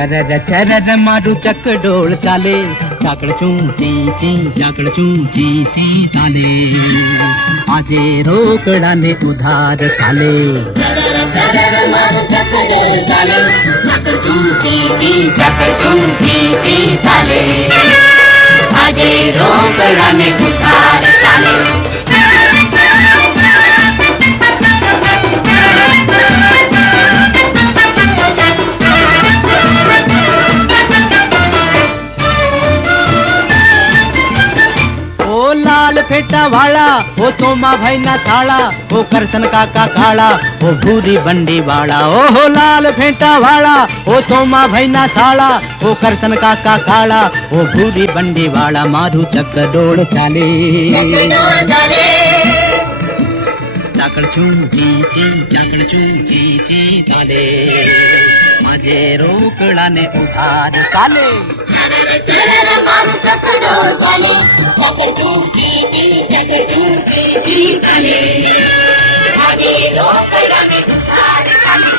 चरर मारू चक डोल चाले चाकड़ चूं ची ची चाकड़ चूं ची ची ताले आजे रोकड़ा ने उधार काले चरर मारू चक डोल चाले चाकड़ चूं ची ची चाकड़ चूं ची ची ताले आजे रोकड़ा ने उधार काले लाल फेटा वाला ओ सोमा भाई ना साला ओ करसन काका काला ओ भूरी बंडी वाला ओ हो लाल फेटा वाला ओ सोमा भाई ना साला ओ करसन काका काला ओ भूरी बंडी वाला मारू चक डोल चाले चाकड़ चूं ची ची चाकड़ चूं ची ची ताले मजे रोकड़ा ने उधार काले चरर मारू चक डोल चाले चाकड़ चूं ची ची चाकड़ चूं ची ची ताले मजे रोकड़ा ने उधार काले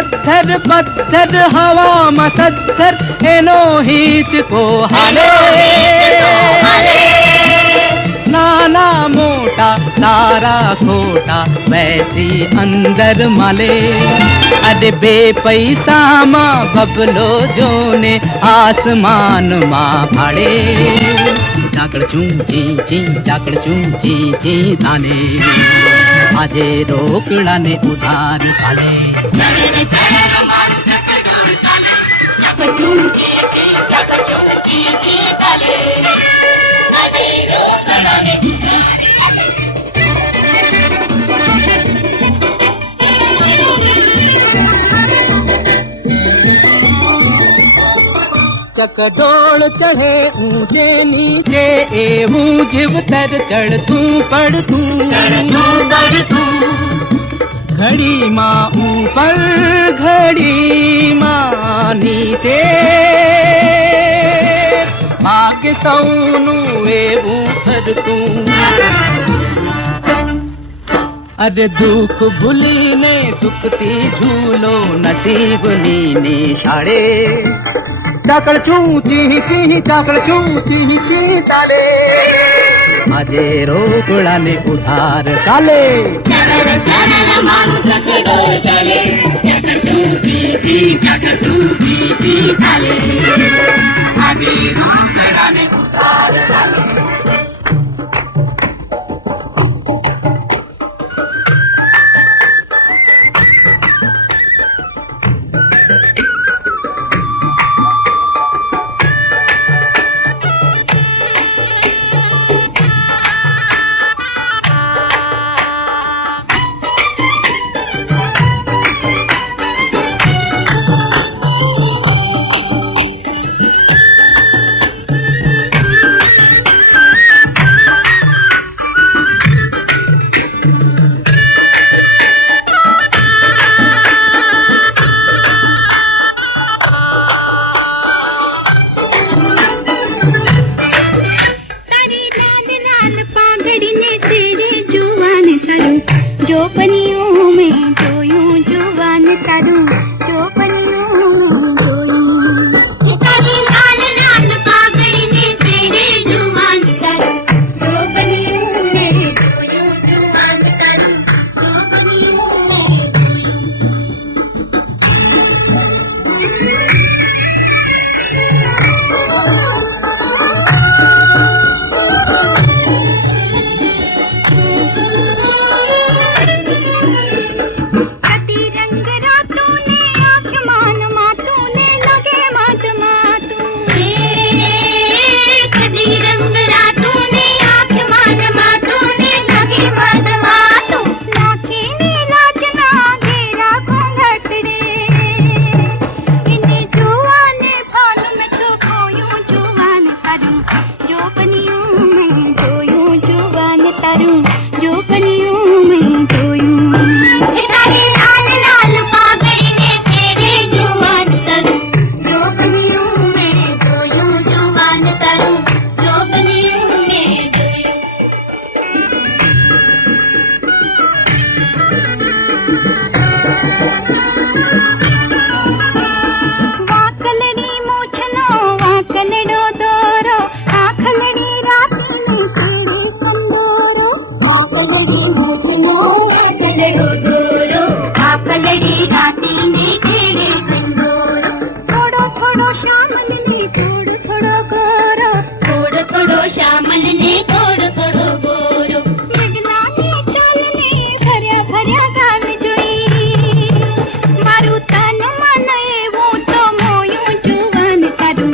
पत्थर पत्थर हवा मसत्थर एनो हीच को हाले नाना मोटा सारा खोटा वैसी अंदर माले अरे बेपैसा माँ बबलो जो ने आसमान माँ भाड़े चाकड़ चूं ची ची चाकड़ चूं ची ची ताने आजे रोकड़ा ने उधार काले चकडोल चढ़े ऊंचे नीचे एवं जीवतर चढ़ तू पढ़ तू घड़ी माँ ऊपर घड़ी माँ नीचे भाग्य सौनु ऊपर तू अरे दुख भूलने सुखती झूलो नसीब नीने शाड़े चाकड़ चूं ची ची चाकड़ चूं ची ची ताले आजे रोकड़ा ने उधार काले चरर चरर मारू चक डोल चाले चाकड़ चूं ची ची चाकड़ चूं ची ची ताले आजे रोकड़ा ने उधार काले जो पनियों में जोयूं जुवान करूं जो पनियों में जोयूं तेरी लाल लाल पागड़ी में तेरे जुवान करूं जो पनियों में जोयूं जुवान करूं जो पनियों में जो पनियों में जोयूं तेरी लाल लाल पागड़ी में तेरे जुवान करूं जो पनियों में जोयूं जुवान करूं વાતી ને ખેડે ઢંઢોરો. થોડો થોડો શ્યામલ ને થોડો થોડો ગોરો, થોડો થોડો શ્યામલ ને થોડો થોડો ગોરો. મેઘનાની ચાલને ભર્યા ભર્યા ગાન જોઈ, મારું તન મન એવું તો મોયું જુવાન તારું,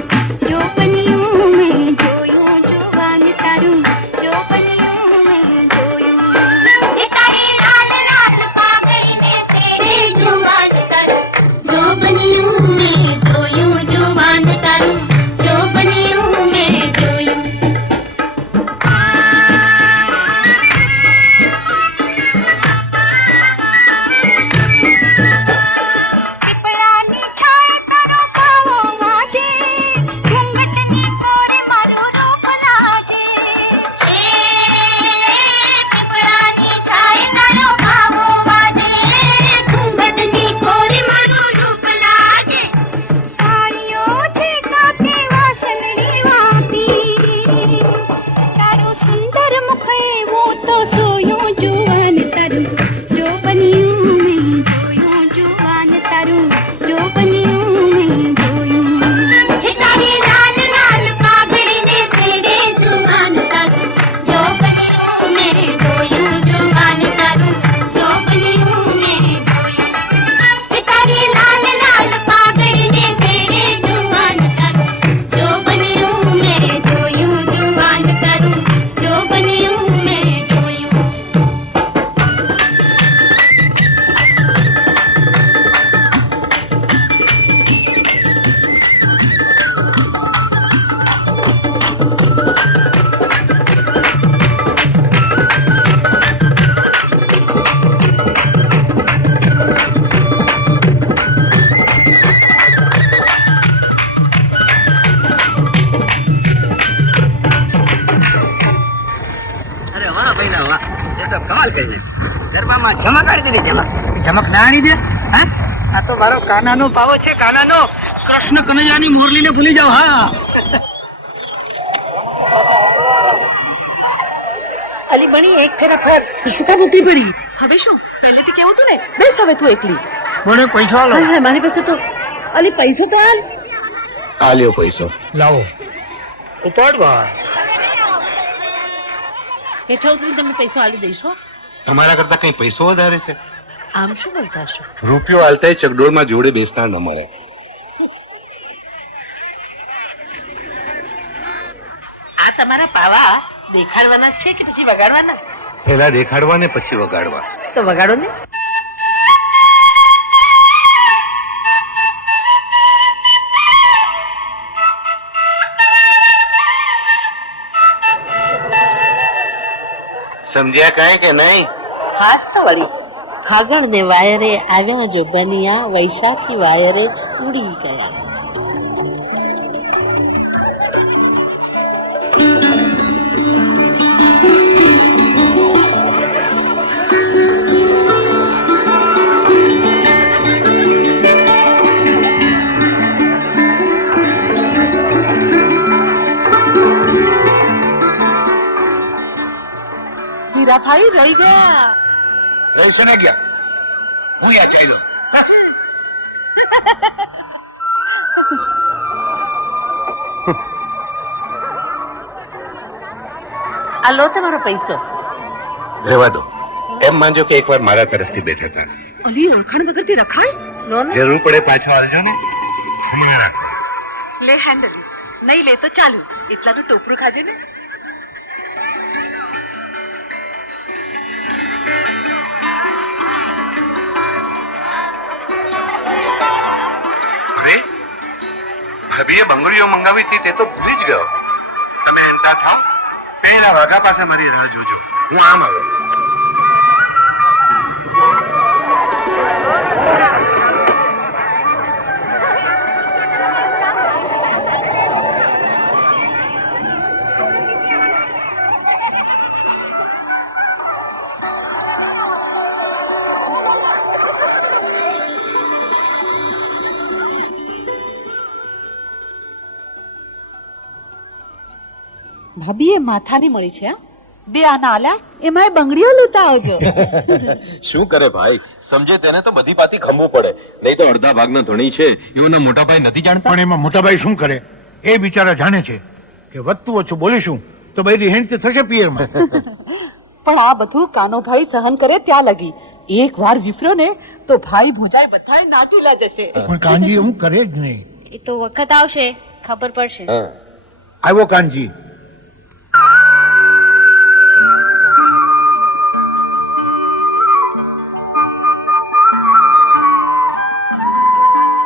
જો બન્યું મેં જોયું જુવાન તારું, જો બન્યું મેં જોયું. એ તારી લાલ લાલ પાઘડીને તેરે જુવાન તારું, જો બન્યું મેં જોયું જુવાન તારું, જો બન્યું મેં જોયું. પીપળાની છાય તારો પાવો વાજે, ઘૂંઘટની કોરે મારું રૂપ લાજે. પીપળાની છાય તારો પાવો વાજે, ઘૂંઘટની કોરે મારું રૂપ લાજે. કાળીઓ છે કાતે વાસણની વાતી, તારું સુંદર મુખ એવું તો સોયું જુવાન તારું, જો બન્યું મેં જોયું જુવાન તારું, જો બન્યું મેં જોયું. હે તારી લાલ લાલ પાઘડીને તેડે જુવાન તારું, જો બન્યું મેં જોયું જુવાન તારું, જો બન્યું મેં જોયું. હે તારી લાલ લાલ પાઘડીને તેડે જુવાન તારું, જો બન્યું મેં જોયું જુવાન તારું, જો બન્યું મેં જોયું. अरे वाह भाई ना वाह, ये तो कमाल कर दी ગરબામાં ચમક આડી દીધી. ચમક ના આડી દે? હા, આ તો મારો કાનાનો પાવો છે, કાનાનો. કૃષ્ણ કનૈયાની મુરલીને ભૂલી જાવ. હા, અલી બની એક ફેરા ફર શું કામ ઉતરી પડી? હવે શું પહેલેથી કેવું હતું ને, બેસ હવે તું એકલી. મને પૈસા આલો. હા મારી પાસે તો અલી પૈસો તો હાલ. આલ્યો પૈસો લાવો. ઉપાડવા હેઠા ઉતરી તમને પૈસો આલી દઈશ હો. તમારા કરતા કઈ પૈસો વધારે છે? આમ શું બોલતા છો? રૂપિયો હાલતા ચકડોળમાં જોડે બેસનાર ન મળે. આ તમારા પાવા દેખાડવાના જ છે કે પછી વગાડવાના? પેલા દેખાડવા ને પછી વગાડવા. તો વગાડો ને. સમજ્યા કાંઈ કે નહીં? હાસ તો વળી. ફાગણ ને વાયરે આવ્યા જો બનિયા, વૈશાખી વાયરે ઉડી ગયા. હીરાભાઈ રહી ગયા. રહેશે ને ગયા હું યા ચાલ્યો. આ લો તમારો પૈસો. રહેવા દો. એમ માનજો કે એકવાર મારા તરફથી બેઠા હતા. અલી ઓળખાણ વગરથી રખાય? લો ને. જરૂર પડે પાછો આવજો ને. હમણાં રાખો. લે હેન્ડલ. નહીં લે તો ચાલુ. એટલાનું ટોપરું ખાજે ને. અરે ભાભીએ બંગડીઓ મંગાવી હતી તે તો ભૂલી જ ગયો. તમે એમતા થાવ, પેલા વાઘા પાસે મારી રાહ જોજો. હું આમ આવ્યો. ભાભી એ માથાની મળી છે. બે આના આલ્યા એમાંય બંગડીઓ લેતા આવજો. શું કરે ભાઈ, સમજે તેને તો બધી પાતી ખંભવું પડે, નહીં તો અડધા ભાગના ધણી છે એઓના મોટા ભાઈ નથી જાણતા. પણ એમાં મોટાભાઈ શું કરે? એ બિચારા જાણે છે કે વધતું ઓછું બોલીશું તો બધી હેંડતી થશે પિયરમાં. પણ આ બધું કાનોભાઈ સહન કરે ત્યાં લગી. એક વાર વિફર્યો ને તો ભાઈ ભુજાઈ બધાય નાટીલા જશે. પણ કાનજી એવું કરે જ નહીં. એ તો વખત આવશે, ખબર પડશે. આવ્યો કાનજી.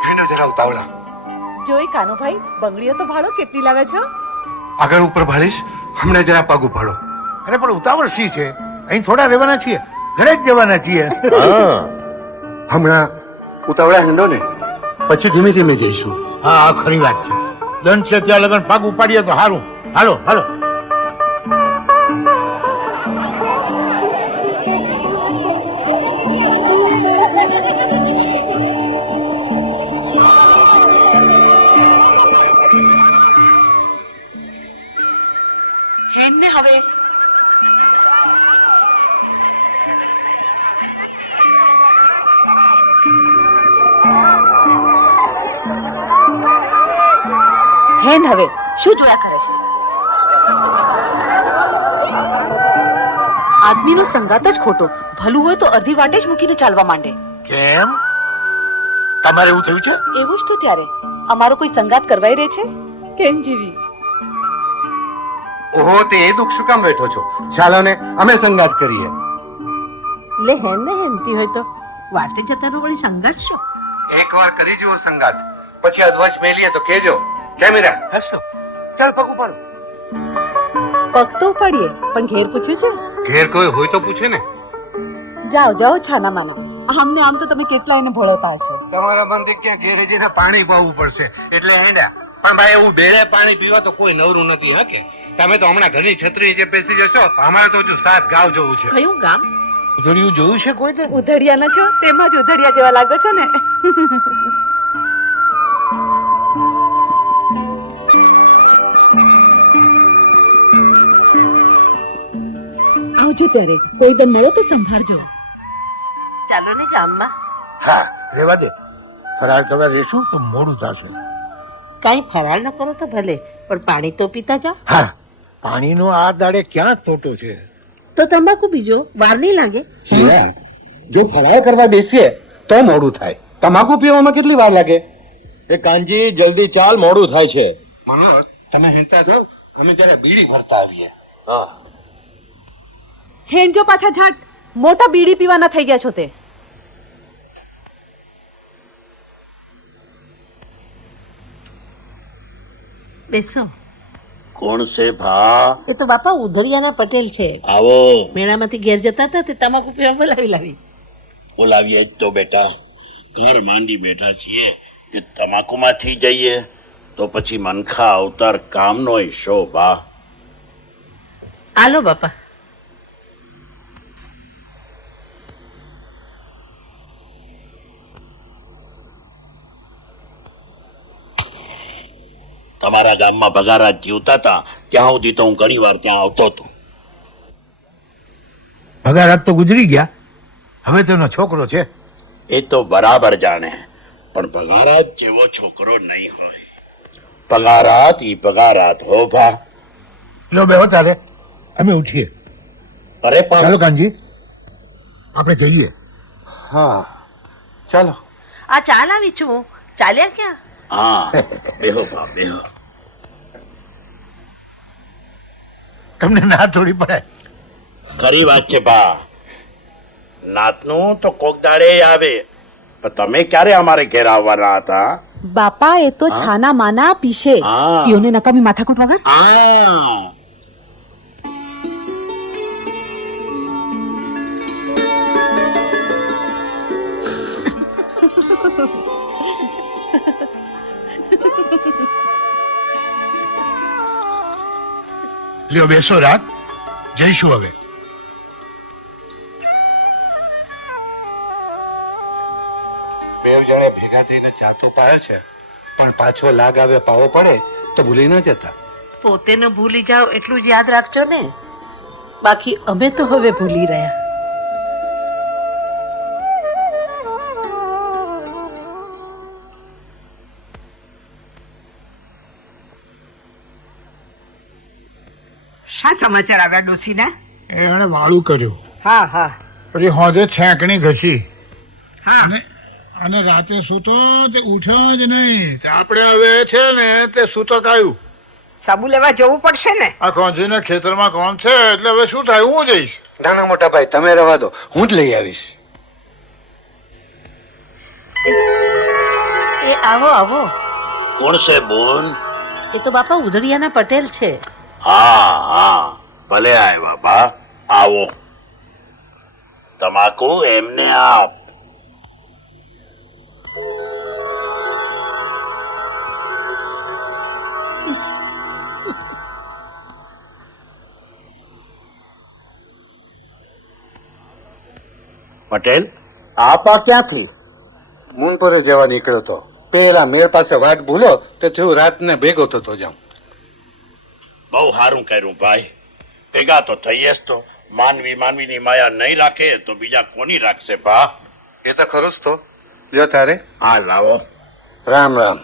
હેંડો જરા ઉતાવળા. જોઈ કાનોભાઈ બંગડીઓ તો ભાડો કેટલી લાવે છો? આગળ ઉપર ભાળીશ, હમણાં જરા પગ ઉપાડો. અરે પણ ઉતાવળ શી છે? અહીં થોડા રહેવાના છીએ, ઘરે જ જવાના છીએ. હમણાં ઉતાવળા હેંડો ને, પછી ધીમે ધીમે જઈશું. હા આ ખરી વાત છે. દંડ છે ત્યાં લગન પાક ઉપાડીએ તો સારું. હાલો હાલો. હેન ને હવે હેન હવે શું જોયા કરે છે? આદમીનો સંગાત જ ખોટો. ભલું હોય તો અડધી વાટે જ મૂકીને ચાલવા માંડે. કેમ? તમારે એવું થયું છે? એવું જ તો ત્યારે અમારો કોઈ સંગાત કરવાઈ રહે છે કેમ જીવી? ઓહો, તે એ દુઃખ શું કામ બેઠો છો? ચાલો ને અમે સંગાત કરીએ. લે હેન ને હેનતી હોય તો વાટે જતાનો વળી સંઘર્ષ શું? એકવાર કરી જુઓ સંગાત, પછી અધવચ મેલીએ તો કેજો. કેમેરા હસતો ચાલ પગ ઉપાડો. પગ તો ઉપાડીએ પણ ઘેર પૂછ્યું છે? ઘેર કોઈ હોય તો પૂછે ને. જાઓ જાઓ છાના માના. આમને આમ તો તમે કેટલા એને ભોળવતા હશો. તમારા બંધી ક્યાં ઘેરે જઈને પાણી પાવું પડશે એટલે હેંડ્યા. પણ ભાઈ એવું બેડે પાણી પીવા તો કોઈ નવરું નથી. હા કે તમે તો હમણાં ઘરની છત્રી જે બેસી જશો, અમારે તો હજુ 7 ગાવ જવું છે. કયું ગામ? ઉધડિયું જોયું છે કોઈ? ઉધડિયા ના છો તેમાં જ ઉધડિયા જેવા લાગો છો ને. આવજો ત્યારે કોઈ પણ મળો તો સંભાળજો. ચાલો ને ગામમાં. હા રેવા દે. ફરાર કરવા રહેશું તો મોડું થશે. કઈ ફરાળ ન કરો તો ભલે, પણ પાણી તો પીતા જાઓ. હા પાણીનો આ દાડે ક્યાં તોટો છે? તો તંબાકુ બીજો વાર નહીં લાગે. જો ફરાળ કરવા બેસીએ તો મોડું થાય. તમાકુ પીવામાં કેટલી વાર લાગે? એ કાનજી જલ્દી ચાલ, મોડું થાય છે. મનોહર, તમે હેંચા છો, અમે જરા બીડી ભરતા આવીએ. હા હેંજો પાછા ઝાટ. મોટા બીડી પીવાના થઈ ગયા છો તે. બેસો. કોણ છે ભા? એ તો બાપા ઉધડિયાના પટેલ છે. આવો. મેળામાંથી ઘેર જતા હતા તે તમાકુ પીવા બોલાવી લાવી. બોલાવીએ જ તો બેટા. ઘર માંડી બેઠા છીએ કે તમાકુમાં થઈ જઈએ તો પછી મનખા અવતાર કામનો શો ભા. આલો બાપા. તમારા ગામમાં ભગારા જીવતા હતા ત્યાં સુધી તો હું ઘણી વાર ત્યાં આવતો હતો. ભગારાત તો ગુજરી ગયા, હવે તેનો છોકરો છે. એ તો બરાબર જાણે, પણ પગારાત જેવો છોકરો નહીં હોય. પગારાત ઈ પગારાત હો ભા. લો બેહો તારે, અમે ઉઠીએ. અરે ચાલો પણ કાનજી આપણે જઈએ. હા ચાલો. આ ચા લાવી છું. ચાલ્યા ક્યાં? હા બેહો ભા બેહો. તમને ના થોડી પડે. ખરી વાત છે ભા. નાતનું તો કોક દાડે આવે, પણ તમે ક્યારે અમારે ઘેર આવવાના હતા? બાપા એ તો છાના માના પીશે. હા. ઈઓને નકામી માથાકૂટ વગર. આ લ્યો બેસો રાત, જઈશું હવે. બે જણે ભેગા થઈને ચા તો પાડે છે, પણ પાછો લાગ આવે પાવો પડે તો ભૂલી ન જતા. પોતે ન ભૂલી જાઓ એટલું જ યાદ રાખજો ને. બાકી અમે તો હવે ભૂલી રહ્યા. શા સમાચાર આવ્યા ડોસીના? એણે વાળું કર્યું, હા હા પછી હોજે છેંકણી ઘસી હા. અને રાતે સૂતો તે ઉઠ્યો જ નહીં. તે આપણે હવે છે ને તે સૂતો કાયું. સાબુ લેવા જવું પડશે ને. આ કોંજીને ખેતરમાં કોણ છે એટલે હવે શું થાય, હું જઈશ. નાના મોટા ભાઈ તમે રવા દો, હું જ લઈ આવીશ. એ આવો આવો. કોણ છે બોન? એ તો બાપા ઉધડિયાના પટેલ છે. હા હા, ભલે આવ્યા બા, આવો. તમાકુ એમને આપ. પટેલ, આપા ક્યાંથી? મુનપુરે જવા નીકળ્યો તો. પેલા મેર પાસે વાત ભૂલો તો થયું રાતને ભેગો થતો જાઉં. બહુ સારું કર્યું ભાઈ, ભેગા તો થઈએ જ તો. માનવીની માયા નહીં રાખે તો બીજા કોની રાખશે ભા? એ તો ખરું જ તો. જો તારે હા લાવો. રામ રામ.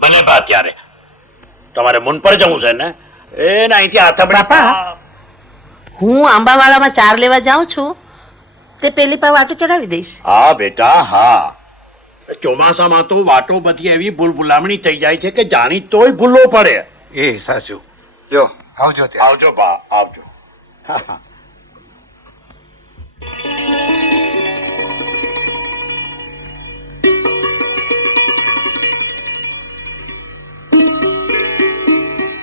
ભલે બા, ત્યારે તમારે મુન પર જવું છે ને? એ અહીંથી હાથબડી. બાપા, હું આંબાવાડામાં ચાર લેવા જાઉં છું, તે પેલી પા વાટો ચડાવી દઈશ. હા બેટા હા. ચોમાસામાં તો વાટો બધી એવી ભૂલભુલામણી થઈ જાય છે કે જાણી તોય ભૂલો પડે. એ સાચું. જો આવજો ત્યાં. આવજો બા, આવજો.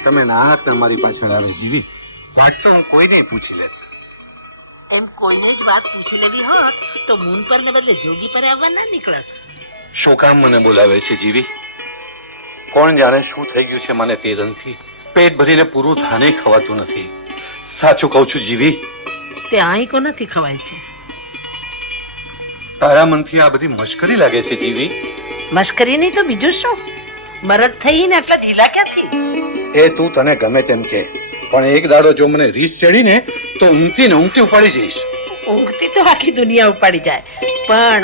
તમે ના તમારી પાછળ આવે જીવી. વાત તો હું કોઈ નહીં પૂછી લે. એમ કોઈને જ વાત પૂછી લેવી હોત તો મૂન પર ને બદલે જોગી પર આવવા ના નીકળત. શું કામ મને બોલાવે છે જીવી? કોણ જાણે શું થઈ ગયું છે મને તે નથી. પેટ ભરીને પૂરું ધાને ખવાતું નથી. સાચું કહું છું જીવી. તે આઈ કો નથી ખવાય છે. તારા મનથી આ બધી મશ્કરી લાગે છે જીવી. મશ્કરી નહીં તો બીજું શું? મરદ થઈને આટલા ઢીલા ક્યાંથી? એ તું તને ગમે તેમ કે, પણ એક દાડો જો મને રીસ ચડી ને તો ઊંઘતી ને ઊંઘતી ઉપાડી જઈશ. ઊંઘતી તો આખી દુનિયા ઉપાડી જાય, પણ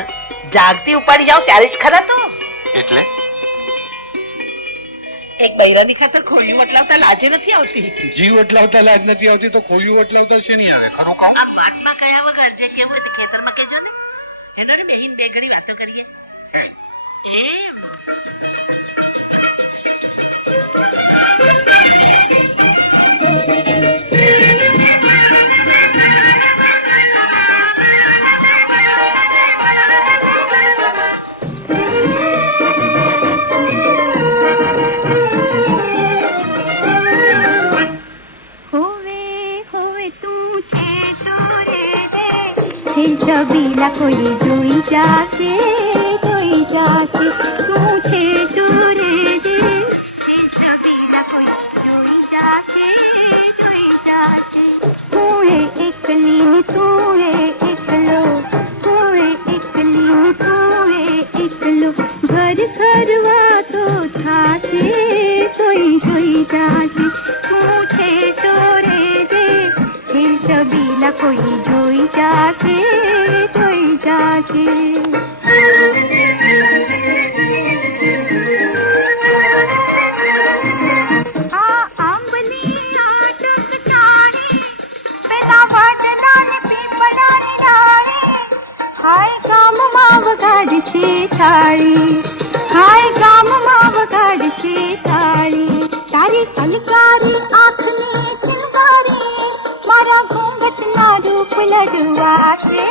જાગતી ઉપાડી જાવ ત્યારે જ ખરા. તો એટલે એક બૈરાની ખાતર ખોલ્યું વટલાવતા લાજે નથી આવતી. જીવ વટલાવતા લાજ નથી આવતી તો ખોલ્યું વટલાવતા છે નહીં આવે. ખરું કહું? આ વાતમાં કયા વગર જે કેમ હોય તે ખેતરમાં કેજો ને. એનો ને બેહીન બે ઘડી વાતો કરીએ. એમ છબીલા કોઈ જોઈ જાશે તું છે દૂરે દે. છબીલા કોઈ જોઈ જાશે હું એકલી ને તું એકલો, હું એકલી ને તું એકલો. ઘર ઘરવા તો થાશે કોઈ જોઈ જાશે હું છે દૂરે દે. છબીલા કોઈ જોઈ જાશે. તારી અલકારી આંખની ચિંગારી મારા ઘૂંઘટના રૂપ લડવાશે.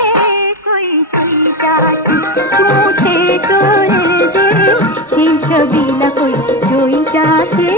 કોઈ જોઈ જાશે તું છે દૂરે દે. છબીલા કોઈ જોઈ જાશે.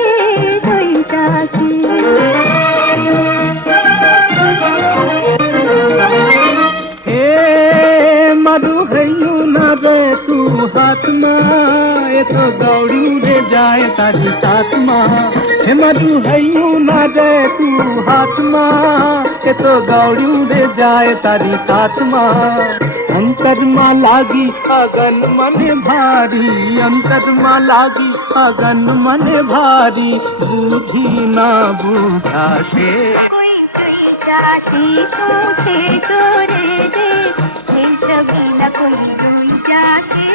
હે મારું હૈયું ના રે તું હાથમાં, એ તો દોડ્યું રે જાય તારી સાથમાં. હે મારું હૈયું ના રે તું હાથમાં, એ તો દોડ્યું રે જાય તારી સાથમાં. અંતરમાં લાગી અગન મને ભારી, અંતરમાં લાગી અગન મને ભારી, બૂઝી ના બૂઝાશે. કોઈ જોઈ जाशे तू छे तो रे दे दिल छबी न कोई जोई जाशे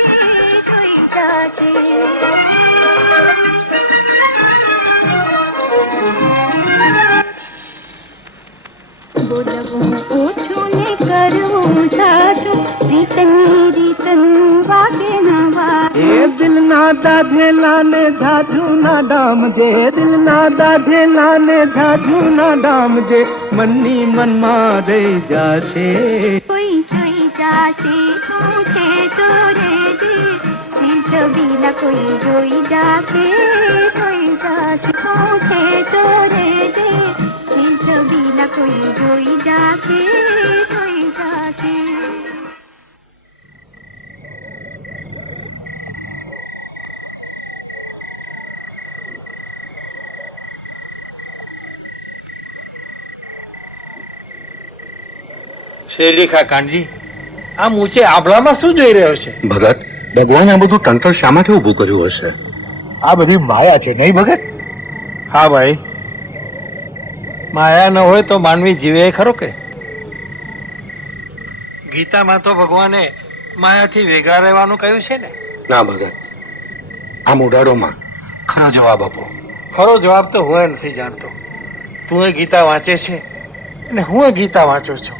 बोलવું ઓછું ને કરવું સાચું રીતન રીતન વાગે ના વાગે એ દિલ ના દાધેલા ને ઝાઝુ ના ડામજે દિલ ના દાધેલા ને ઝાઝુ ના ડામજે મનની મનમાં રહી જાશે કોઈ જોઈ જાશે તું છે તો રે દે દિલ છબી ના કોઈ જોઈ જાશે કોઈ જાશે તું છે તો રે દે દિલ છબી ના કોઈ જોઈ જાશે કોઈ જાશે શેરડીખા કાનજી આ મૂછે આભલામાં શું જોઈ રહ્યો છે? ભગત ભગવાન આ બધું તંત્ર શા માટે ઊભું કર્યું હશે? આ બધી માયા છે નહીં ભગત? હા ભાઈ, માયા ન હોય તો માનવી જીવે ખરો કે? ગીતામાં તો ભગવાને માયાથી વેગળા રહેવાનું કહ્યું છે ને. ના ભગત, આ મોઢાડોમાં ખરો જવાબ આપો. ખરો જવાબ તો હું નથી જાણતો. તું એ ગીતા વાંચે છે અને હું એ ગીતા વાંચું છું.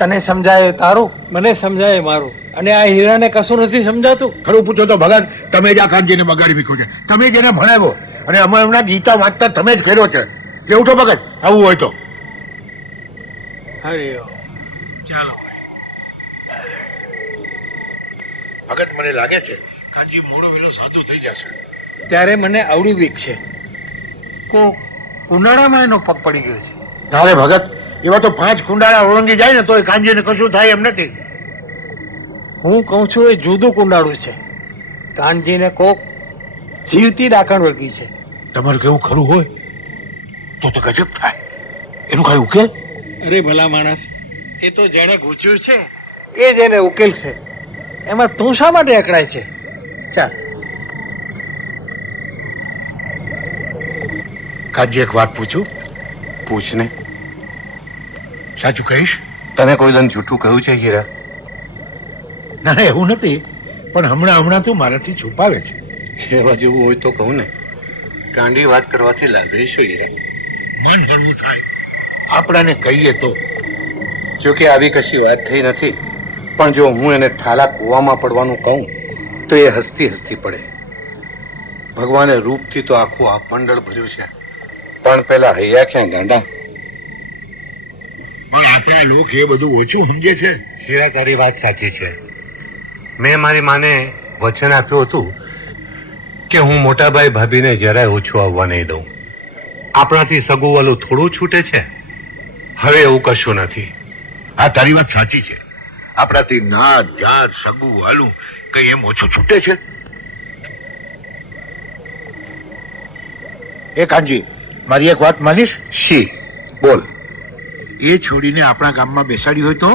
તને સમજાય તારું, મને સમજાય મારું, અને આ હીરાને કશું નથી સમજાતું. ખરું પૂછો તો ભગત, તમે જ આ કાનજીને બગાડી મૂક્યો છે. તમે જ એને ભણાવ્યો અને અમે એમના ગીતા વાંચતા તમે જ કર્યો છે. કેવું છો ભગત? આવું હોય તો હરિયો ચાલો. ભગત મને લાગે છે કાનજી મોડું વેલું સાધુ થઈ જશે. ત્યારે મને આવડી બીક છે. ઉનાળામાં એનો પગ પડી ગયો છે. નારે ભગત, એવા તો 5 કુંડાળા ઓળંગી જાય ને તોય કાનજીને કશું થાય એમ નથી. હું કહું છું એ જુદું કુંડાળું છે. કાનજીને કોક જીવતી ડાકણ વળગી છે. તમારું કેવું ખરું હોય તો ગજબ થાય. એનું કઈ ઉકેલ? અરે ભલા માણસ, એ તો જેને ગૂંચ્યું છે એ જ એને ઉકેલ છે. એમાં તું શા માટે અકળાય છે? ચાલ. કાનજી એક વાત પૂછું? પૂછ ને. સાચું કહીશ? તને કોઈ દન જૂઠું કહ્યું છે હીરા? ના એવું નથી, પણ હમણાં તું મારાથી છુપાવે છે. એવા જેવું હોય તો કહું ને. ગાંડી વાત કરવાથી લાગે છે હીરા. મન હળવું થાય આપણાને કહીએ તો. જો કે આવી કશી વાત થઈ નથી, પણ જો હું એને ઠાલા કૂવામાં પડવાનું કહું તો એ હસતી હસતી પડે. ભગવાને રૂપથી તો આખું આ મંડળ ભર્યું છે, પણ પેલા હૈયા ક્યાં ગાંડા? પણ આપણા લોકો એ બધું ઓછું સમજે છે. હીરા, તારી વાત સાચી છે. મેં મારી માને વચન આપ્યું હતું કે હું મોટાભાઈ ભાભીને જરાય ઓછું આવવા નહીં દઉં. આપણાથી સગું વાલું થોડું છૂટે છે. હવે એવું કશું નથી. હા, તારી વાત સાચી છે. આપણાથી નાત જાત સગું વાલું કઈ એમ ઓછું છૂટે છે? એ કાનજી, મારી એક વાત માનીશ? શી? બોલ. એ છોડીને આપણા ગામમાં બેસાડી હોય તો?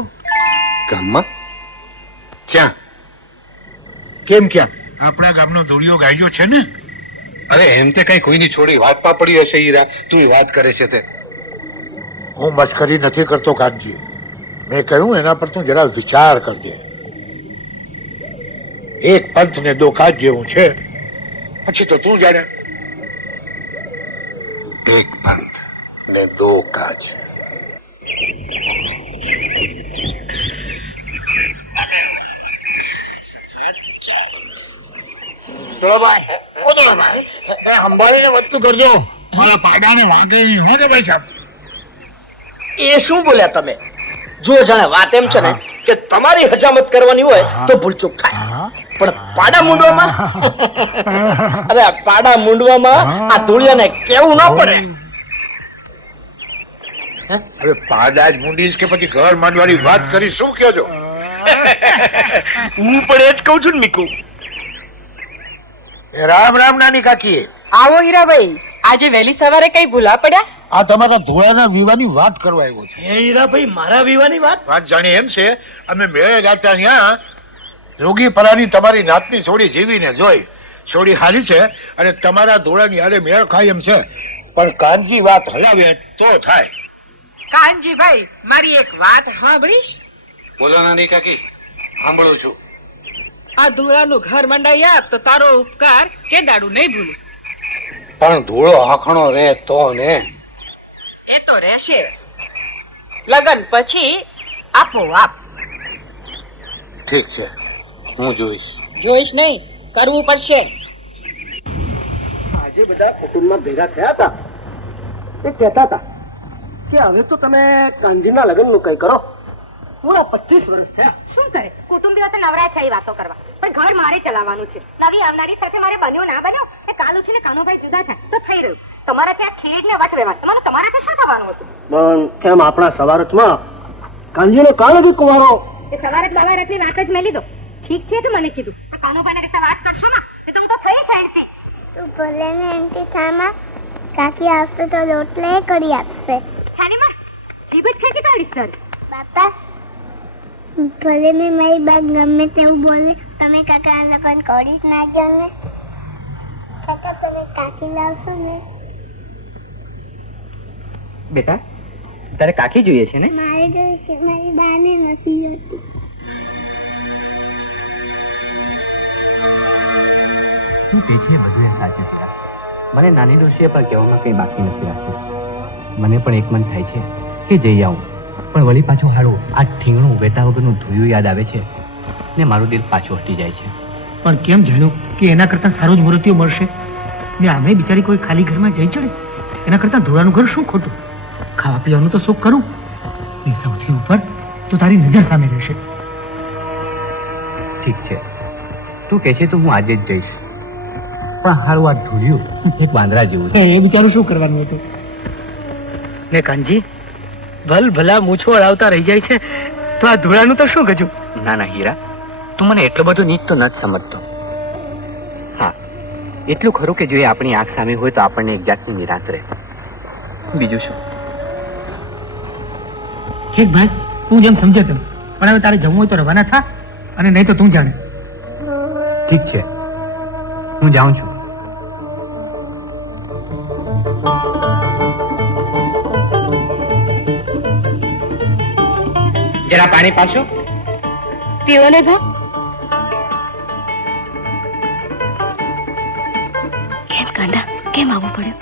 ગામમાં? ક્યાં? કેમ ક્યાં? આપણા ગામનો ધોળિયો ગાયજો છે ને. અરે એમ તે કઈ કોઈની છોડી વાતમાં પડી હશે હીરા. તું વાત કરે છે તે. હું મશ્કરી નથી કરતો કાનજી. મેં કહ્યું એના પર તું જરા વિચાર કરજે. એક પંથ ને દો કાજ જેવું છે. પછી તો તું જાણે. એક પંથ ને દો કાજ. અંબાડીને વધતું કરજો. મારા પાડાને વાગે નહીં હો કે ભાઈ સાહેબ. એ શું બોલ્યા તમે? જો જાણે વાત એમ છે ને કે તમારી હજામત કરવાની હોય તો ભૂલચૂક થાય, પણ પાડા મૂંડવામાં અરે પાડા મૂંડવામાં આ ધૂળિયાને કેવું ન પડે. હવે પાડા જ મૂંડીશ કે પછી ઘર માંડવાની વાત કરી? શું કહો છો? હું પણ એ જ કહું છું ને મીકુ. રામ રામ નાની કાકી. આવો હીરાભાઈ, આજે વહેલી સવારે કઈ ભૂલા પડ્યા? આ તમારા ધોળાના વિવાની વાત કરવા આવ્યો છે. એ હીરાભાઈ, મારા વિવાની વાત? વાત જાણી એમ છે, અમે મેળે ગાતા ત્યાં જોગીપરાની તમારી નાતની છોડી જીવીને જોઈ. છોડી હારી છે અને તમારા ધોળાની હારે મેળ ખાય એમ છે, પણ કાનજી વાત હલાવે તો થાય. કાનજીભાઈ, મારી એક વાત સાંભળીશ? બોલો નાની કાકી, સાંભળું છું. આ ધૂળાનું ઘર મંડાયા તો તારો ઉપકાર કે દાડું નહીં ભૂલું. પણ ધૂળો આખણો રે તો ને. એ તો રહેશે, લગન પછી આપોઆપ. ઠીક છે, હું જોઈશ. જોઈશ નહીં, કરવું પડશે. આજે બધા કુટુંબમાં ભેગા થયા હતા એ કહેતા હતા કે હવે તો તમે કાનજીના લગ્નનું કઈ કરો. પૂરા 25 વર્ષ થયા. શું કરે? કુટુંબીઓ તો નવરા છે એ વાતો કરવા, પણ ઘર મારે ચલાવવાનું છે. નવી આવનારી સાથે મારે બન્યો ના બન્યો એ કાલ ઉઠીને કાનુભાઈ જુદા થાય તો થઈ રહ્યું. તમારા ત્યાં ખીર ને વટ રહેવાનું, તમારા ત્યાં શું થવાનું હતું? પણ કેમ આપણા સવારતમાં કાનજીને કાળ બી કુંવારો. એ સવારે જ બાબા રથની વાત જ મેં લીધો. ઠીક છે તો મને કીધું આ કાનુભાઈને કશા વાત કરશો ના એ તો હું તો થઈ શાંતિ. તું ભલે ને આંટી થામા, કાકી આવશે તો રોટલે કરી આપશે. છાની માં જીભ જ ખેંચી કાઢીશ તારી. બાપા ભલે ને મારી બા ગમે તેવું બોલે, તમે કાકા આ લોકોને કરી જ ના જાવ ને. કાકા તમે કાકી લાવશો ને? બેટા, તારે કાકી જોઈએ છે ને? મારે જોઈએ છે, મારી બાને નથી જોતી. તું તે છે બધું સાચું છે. મને નાની ડોશીએ પણ કહેવામાં કંઈ બાકી નથી રાખ્યું. મને પણ એક મન થાય છે કે જઈ આવું, પણ વળી પાછું હારું આ ઠીંગણું વેતા વગરનું ધોયું યાદ આવે છે ને મારું દિલ પાછું હટી જાય છે. પણ કેમ જાણ્યું કે એના કરતા સારું જ મૂર્તિઓ મળશે ને આમે બિચારી કોઈ ખાલી ઘરમાં જઈ ચડે? એના કરતા ધોળાનું ઘર શું ખોટું? ખાવા પીવાનું તો શોખ કરું ને સૌથી ઉપર તો તારી નજર સામે રહેશે. ઠીક છે, તું કહે છે તો હું આજે જ જઈશ. પણ હારું આ ધોળિયું એક વાંદરા જેવું છે. એ બિચારું શું કરવાનું હતું? ને કાનજી ભલ ભલા મૂછો અડાવતા રહી જાય છે તો આ ધોળાનું તો શું ગજું? ના ના હીરા, તું મને એટલો બધો નીચ તો ન જ સમજતો. હા, એટલું ખરું કે જો એ આપણી આંખ સામે હોય તો આપણને એક જાતની નિરાશ રહે. બીજું શું? ઠીક ભાઈ, તું જેમ સમજે તેમ. પણ હવે તારે જવું હોય તો રવાના થા, અને નહીં તો તું જાણે. ઠીક છે, હું જાઉં છું. જરા પાણી પાછો. પીવો ને ભા. કેમ કાંડા, કેમ આવવું પડ્યું?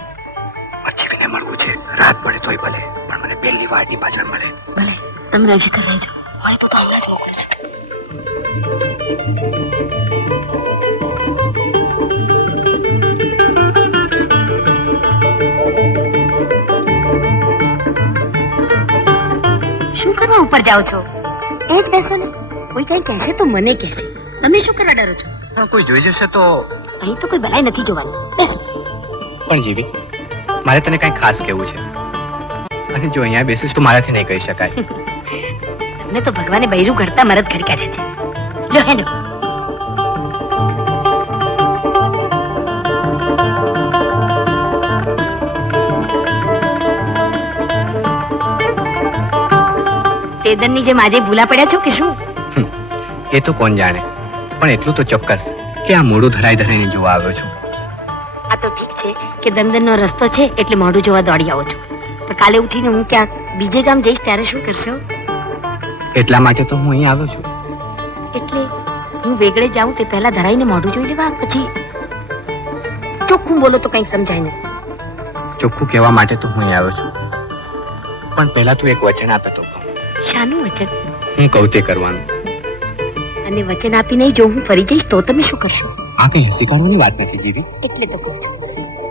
અજીવીને મળવું છે. રાત પડે તોય ભલે, પણ મને પહેલી વારની પાછળ મળે. ભલે, તમે રાજી કરી લેજો. મને તો હમણાં જ મોકલું છું. શું કરવા ઉપર જાઓ છો? એ જ બેસો ને. કોઈ કઈ કહેશે તો મને કહેશે. તમે શું કરવા ડરો છો? પણ કોઈ જોઈ જશે તો? અહીં તો કોઈ ભલાઈ નથી જોવાની. બેસો. પણ જીવી, મારે તને કઈ ખાસ કહેવું છે, અને જો અહીંયા બેસીશ તો મારાથી નહીં કહી શકાય. તમને તો ભગવાને બૈરું ઘડતા મરદ ઘડી કાઢે છે. લો હેડો. તેદનની જેમ આજે ભૂલા પડ્યા છો કે શું? એ તો કોણ જાણે, પણ એટલું તો ચોક્કસ કે આ મોઢું ધરાઈ ધરાઈને જોવા આવ્યો છું. આ તો ઠીક છે કે દમદમનો રસ્તો છે એટલે મોઢું જોવા દોડી આવો છો. તો કાલે ઉઠીને હું ક્યાંક બીજે ગામ જઈશ ત્યારે શું કરશો? એટલા માટે તો હું અહીં આવ્યો છું. એટલે હું વેગળે જાઉં તે પહેલા ધરાઈને મોઢું જોઈ લેવા, પછી ચોખ્ખું બોલો તો કંઈક સમજાય નહીં. ચોખ્ખું કહેવા માટે તો હું અહીં આવ્યો છું, પણ પહેલા તું એક વચન આપે તો. શાનું વચન? હું કહું તે કરવાનું. અને વચન આપી નહીં જો હું ફરી જઈશ તો તમે શું કરશો? આ કઈ હસી કાઢવાની વાત નથી જીવી. એટલે તો કહું છું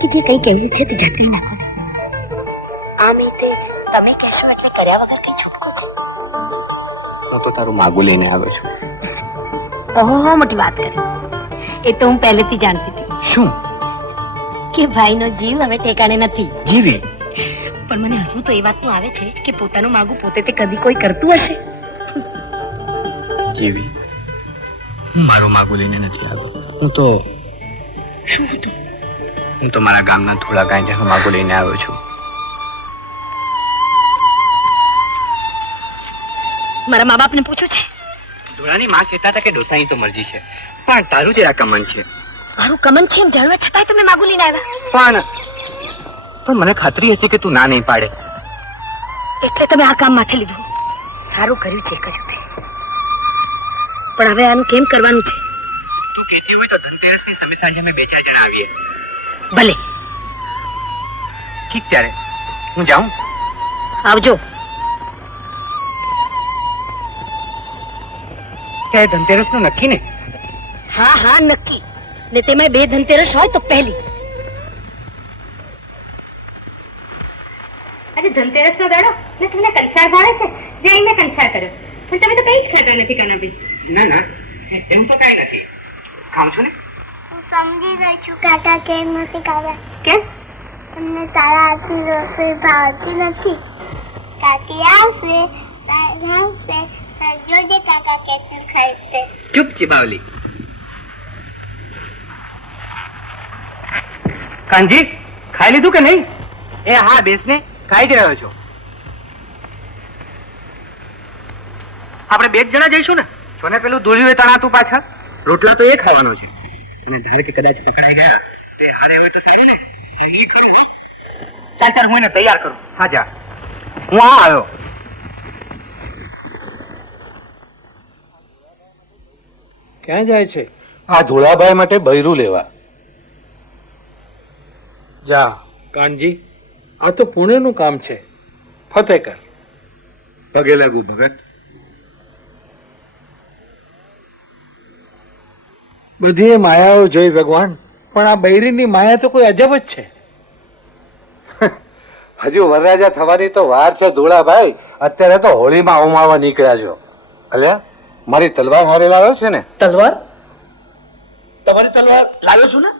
કે જે કંઈ કહેવું છે તે ઝટકી નાખો. આમ તે તમે કહેશો એટલે કર્યા વગર કઈ છૂટકો છે? હું તો તારું માગું લઈને આવ્યો છું. ઓહો, મોટી વાત કરી. એ તો હું પહેલેથી જાણતી હતી. શું? કે ભાઈનો જીવ હવે ઠેકાણે નથી. જીવી, પણ મને હસવું તો એ વાતનું આવે છે કે પોતાનું માગું પોતે તે કદી કોઈ કરતું હશે? જીવી, હું મારું માગું લઈને નથી આવ્યો. હું તો શું હતું? હું તો મારા ગામના થોડા ગાંજાનું માગું લઈને આવ્યો છું. મારા મા બાપને પૂછ્યું છે? ધોળાની માં કહેતા હતા કે ડોસાની તો મરજી છે, પણ તારું જે આ કમન છે. મારું કમન છે એમ જાણવા છતાંય તમે માગું લઈને આવ્યા? પણ મને ખાતરી હતી કે તું ના નહીં પાડે. એટલે તમે આ કામ માથે લીધું. સારું કર્યું છે, કર્યું તે. પણ હવે આનું કેમ કરવાનું છે? તું કહેતી હોય તો ધનતેરસની સમય સાંજે અમે 2-4 જણા આવીએ. ભલે ઠીક, ત્યારે હું જાઉં. આવજો. કે ધનતેરસનું નક્કી ને? હા હા નક્કી. ને તેમાં 2 ધનતેરસ હોય તો પહેલી. આજે ધનતેરસ નો દાડો ને તમને કંસાર ભાવે છે. જઈને મેં કંસાર કર્યો, પણ તમે તો કઈ જ ખાતા નથી કાનાબેન. ના ના, એવું તો કાંઈ નથી. ખાઉં છું ને. હું સમજી ગઈ છું કાકા કેમ નથી ખાવા. કેમ? તમને તારા હાથની રસોઈ ભાવતી નથી. કાકી આવશે, જોજે કાકા કેટલું ખાય છે. ચૂપ ચીબાવલી. કાનજી, ખાઈ લીધું કે નહીં? એ હા, બેસ ને, ખાઈ જ રહ્યો છો. આપણે 2 જણા જઈશું ને? છો ને પેલું ધૂળ્યું તણાતું પાછળ. રોટલા તો એ ખાવાનો છે. અને ધાર કે કદાચ પકડાઈ ગયા તે હારે હોય તો સારી ને. ચાલ હું એને તૈયાર કરું. હા જા, હું આવ્યો. ક્યાં જાય છે? આ ધોળાભાઈ માટે બૈરું લેવા. જા કાનજી, આ તો પુણેનું કામ છે. ફતેહ કર. પગે લાગુ ભગત. બધી માયાઓ જોઈ ભગવાન, પણ આ બૈરીની માયા તો કોઈ અજબ જ છે. હજુ વરરાજા થવાની તો વાર છે ધોળાભાઈ. અત્યારે તો હોળીમાં ઉમાવા નીકળ્યા છો. અલ્યા, મારી તલવાર હારે લાવ્યો છે ને? તલવાર? તમારી તલવાર લાવ્યો છું ને?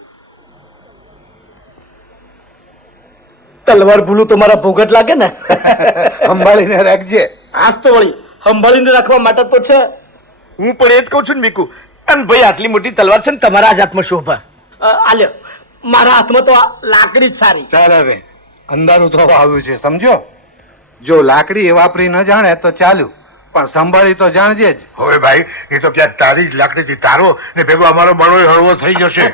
તલવાર ભૂલું તો મારા ભોગટ લાગે ને. સંભાળીને રાખજે. આજ તો વળી સંભાળીને રાખવા માટે તો છે. હું પણ એ જ કહું છું ને બીકુ. અને ભાઈ આટલી મોટી તલવાર છે ને તમારા જ હાથમાં શોભા. આલ્યો, મારા હાથમાં તો આ લાકડી જ સારી. ચાલ હવે, અંધારું થવા આવ્યું છે, સમજો. જો લાકડી એ વાપરી ન જાણે તો ચાલ્યું, પણ સંભાળી તો જાણજે જ. હવે ભાઈ, એ તો ક્યાં તારી જ લાકડીથી તારો ને ભેગો અમારો બળો હળવો થઈ જશે.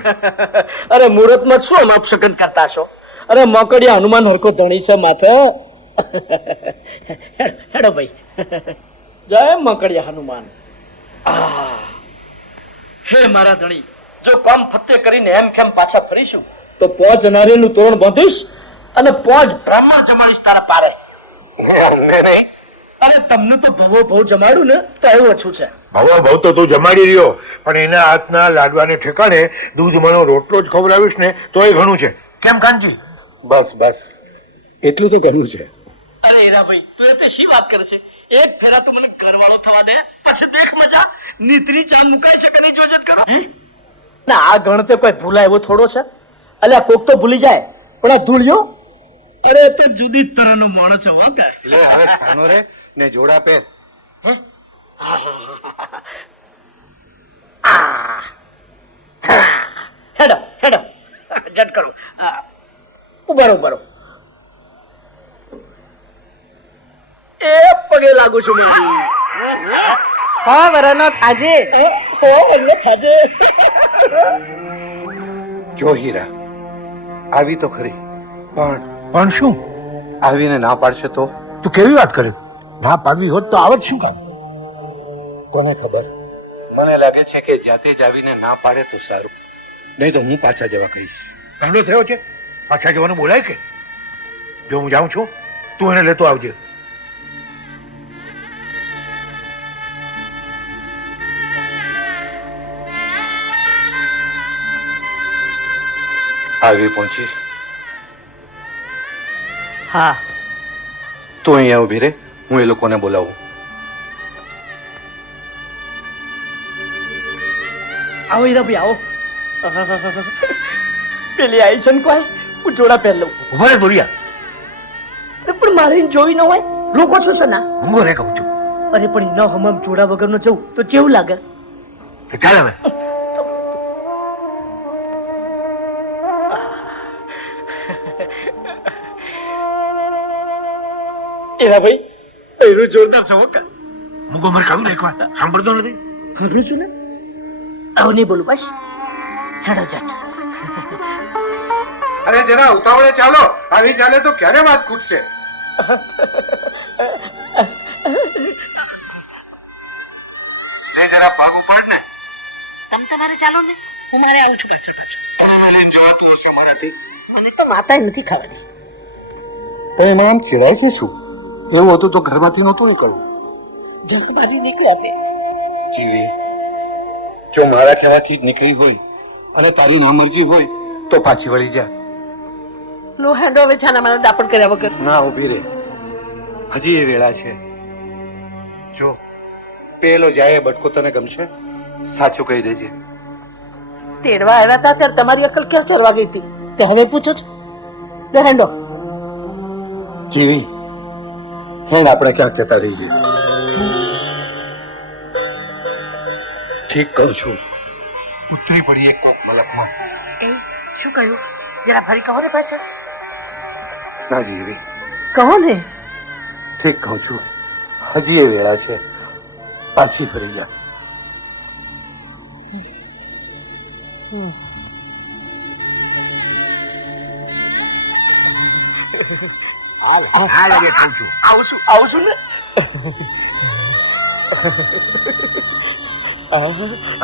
અરે મુહૂર્તમાં શું આમ અપશકન કરતા છો? અરે મકડિયા હનુમાન હરકો ધણી છે માથે. હેડો ભાઈ. જય મકડિયા હનુમાન. હે મારા ધણી, જો કામ ફતે કરીને એમ કેમ પાછા ફરીશું તો 5 નારિયેળનું તોરણ બાંધીશ અને 5 બ્રાહ્મણ જમાડીશ તારા પારે. અરે તમને તો ભવો ભવ જમાડું ને તો એવું ઓછું છે. ભવો ભવ તો તું જમાડી રહ્યો, પણ એના હાથના લાડવાને ઠેકાણે દૂધમાંનો રોટલો જ ખવડાવીશ ને તો એ ઘણું છે. કેમ કાનજી? બસ બસ, એટલું તો ઘણું છે. અરે હીરાભાઈ, તું એ તે શી વાત કરે છે? એક ફેરા તું મને ઘરવાળો થવા દે, પછી દેખ મજા. નીતરી ચા મુકાઈ શકે નહીં, જોજે કરો. ના, આ ગણ તે કોઈ ભૂલાય એવો થોડો છે? અલ્યા કોક તો ભૂલી જાય, પણ આ ધૂળ્યો, અરે તે જુદી જ તરહનો માણસ છે. હો કે લે હવે ખાનો રે ને જોડા પહેર. હેડો હેડો, જટ કરો. ઉભારો ઉભારો. એ પગે લાગુ છું મારી. હા વરાનો થાજે. હો એટલે થાજે. જો હીરા, આવી તો ખરી, પણ શું? આવીને ના પાડશે તો? તું કેવી વાત કરે? ના પાડવી હોત તો આવત શું કામ? કોને ખબર. મને લાગે છે કે જાતે જ આવીને ના પાડે તો સારું, નહીં તો હું પાછા જવા કહીશ. ગાંડો થયો છે? પાછા જવાનું બોલાય કે? જો હું જાઉં છું, તું એને લેતો આવજે. આવી પહોંચીશ. હા, તું અહીંયા ઉભી રે, હું એ લોકોને બોલાવું. આવો હીરાભાઈ આવો. પેલી આવી છે ને કોઈ, હું જોડા પહેર લઉં. ઉભા રે દોરિયા. પણ મારે એને જોઈ ન હોય, લોકો છો છે ના? ઊંઘો રે કહું છું. અરે પણ એનો હમમ જોડા વગર નો જવું તો કેવું લાગે? ચાલ હવે. એના ભાઈ એનું જોરદાર છે. હોકા મૂકો મારે ખાવું ને એકવાર. સાંભળતો નથી? સાંભળું છું ને. આવું નહીં બોલું બસ. હેડો જટ. અરે જરા ઉતાવળે ચાલો, આવી ચાલે તો ક્યારે વાત ખૂટશે. જરા ભાગ ઉપાડ ને. તમે તમારે ચાલો ને, હું મારે આવું છું પાછળ પાછળ. તમે લઈને જવાતું હશે મારાથી. મને તો માતા નથી ખાવાની. એમાં આમ ચિડાય છે શું? એવું હતું તો ઘરમાંથી નહોતું નીકળવું. જલ્દબાજી નીકળ્યા તે. જીવી, જો મારા કહેવાથી જ નીકળી હોય અને તારી નામરજી હોય તો પાછી વળી જા. નો હેન્ડો હવે છાના માના દાપણ કર્યા વગર. ના, ઊભી રહે, હજી એ વેળા છે. જો પેલો જાય બટકો તને ગમશે? સાચું કહી દેજે. તેડવા આવ્યા હતા ત્યારે તમારી અકલ ક્યાં ચરવા ગઈ હતી તે હવે પૂછો છો? નો હેન્ડો. જીવી, હેડ આપણે ક્યાંક જતા રહીએ. ઠીક કહું છું. ઉતરી પડી એક મલકમાં. એ શું કહ્યું? જરા ફરી કહો ને પાછળ. ના જીવી, કહો ને. ઠીક કહું છું, હજી એ વેળા છે, પાછી ફરી જા. આવશું ને.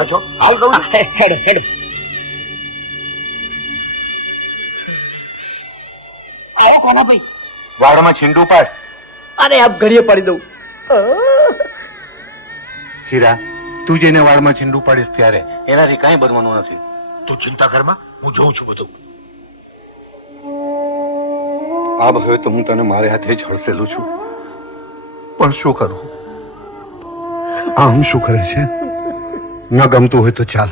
અચ્છો, હાલ કહું છું. હેડો હેડો. આવો કોના ભાઈ? વાળમાં છીંડું પાડ. અરે આપ ઘડીએ પાડી દઉં. હીરા, તું જઈને વાળમાં છીંડું પાડીશ ત્યારે એનાથી કાંઈ બનવાનું નથી. તું ચિંતા કરમાં, હું જોઉં છું બધું. આબ હવે તો હું તને મારે હાથે જ હડસેલું છું, પણ શું કરું? આમ શું કરે છે? ન ગમતું હોય તો ચાલ.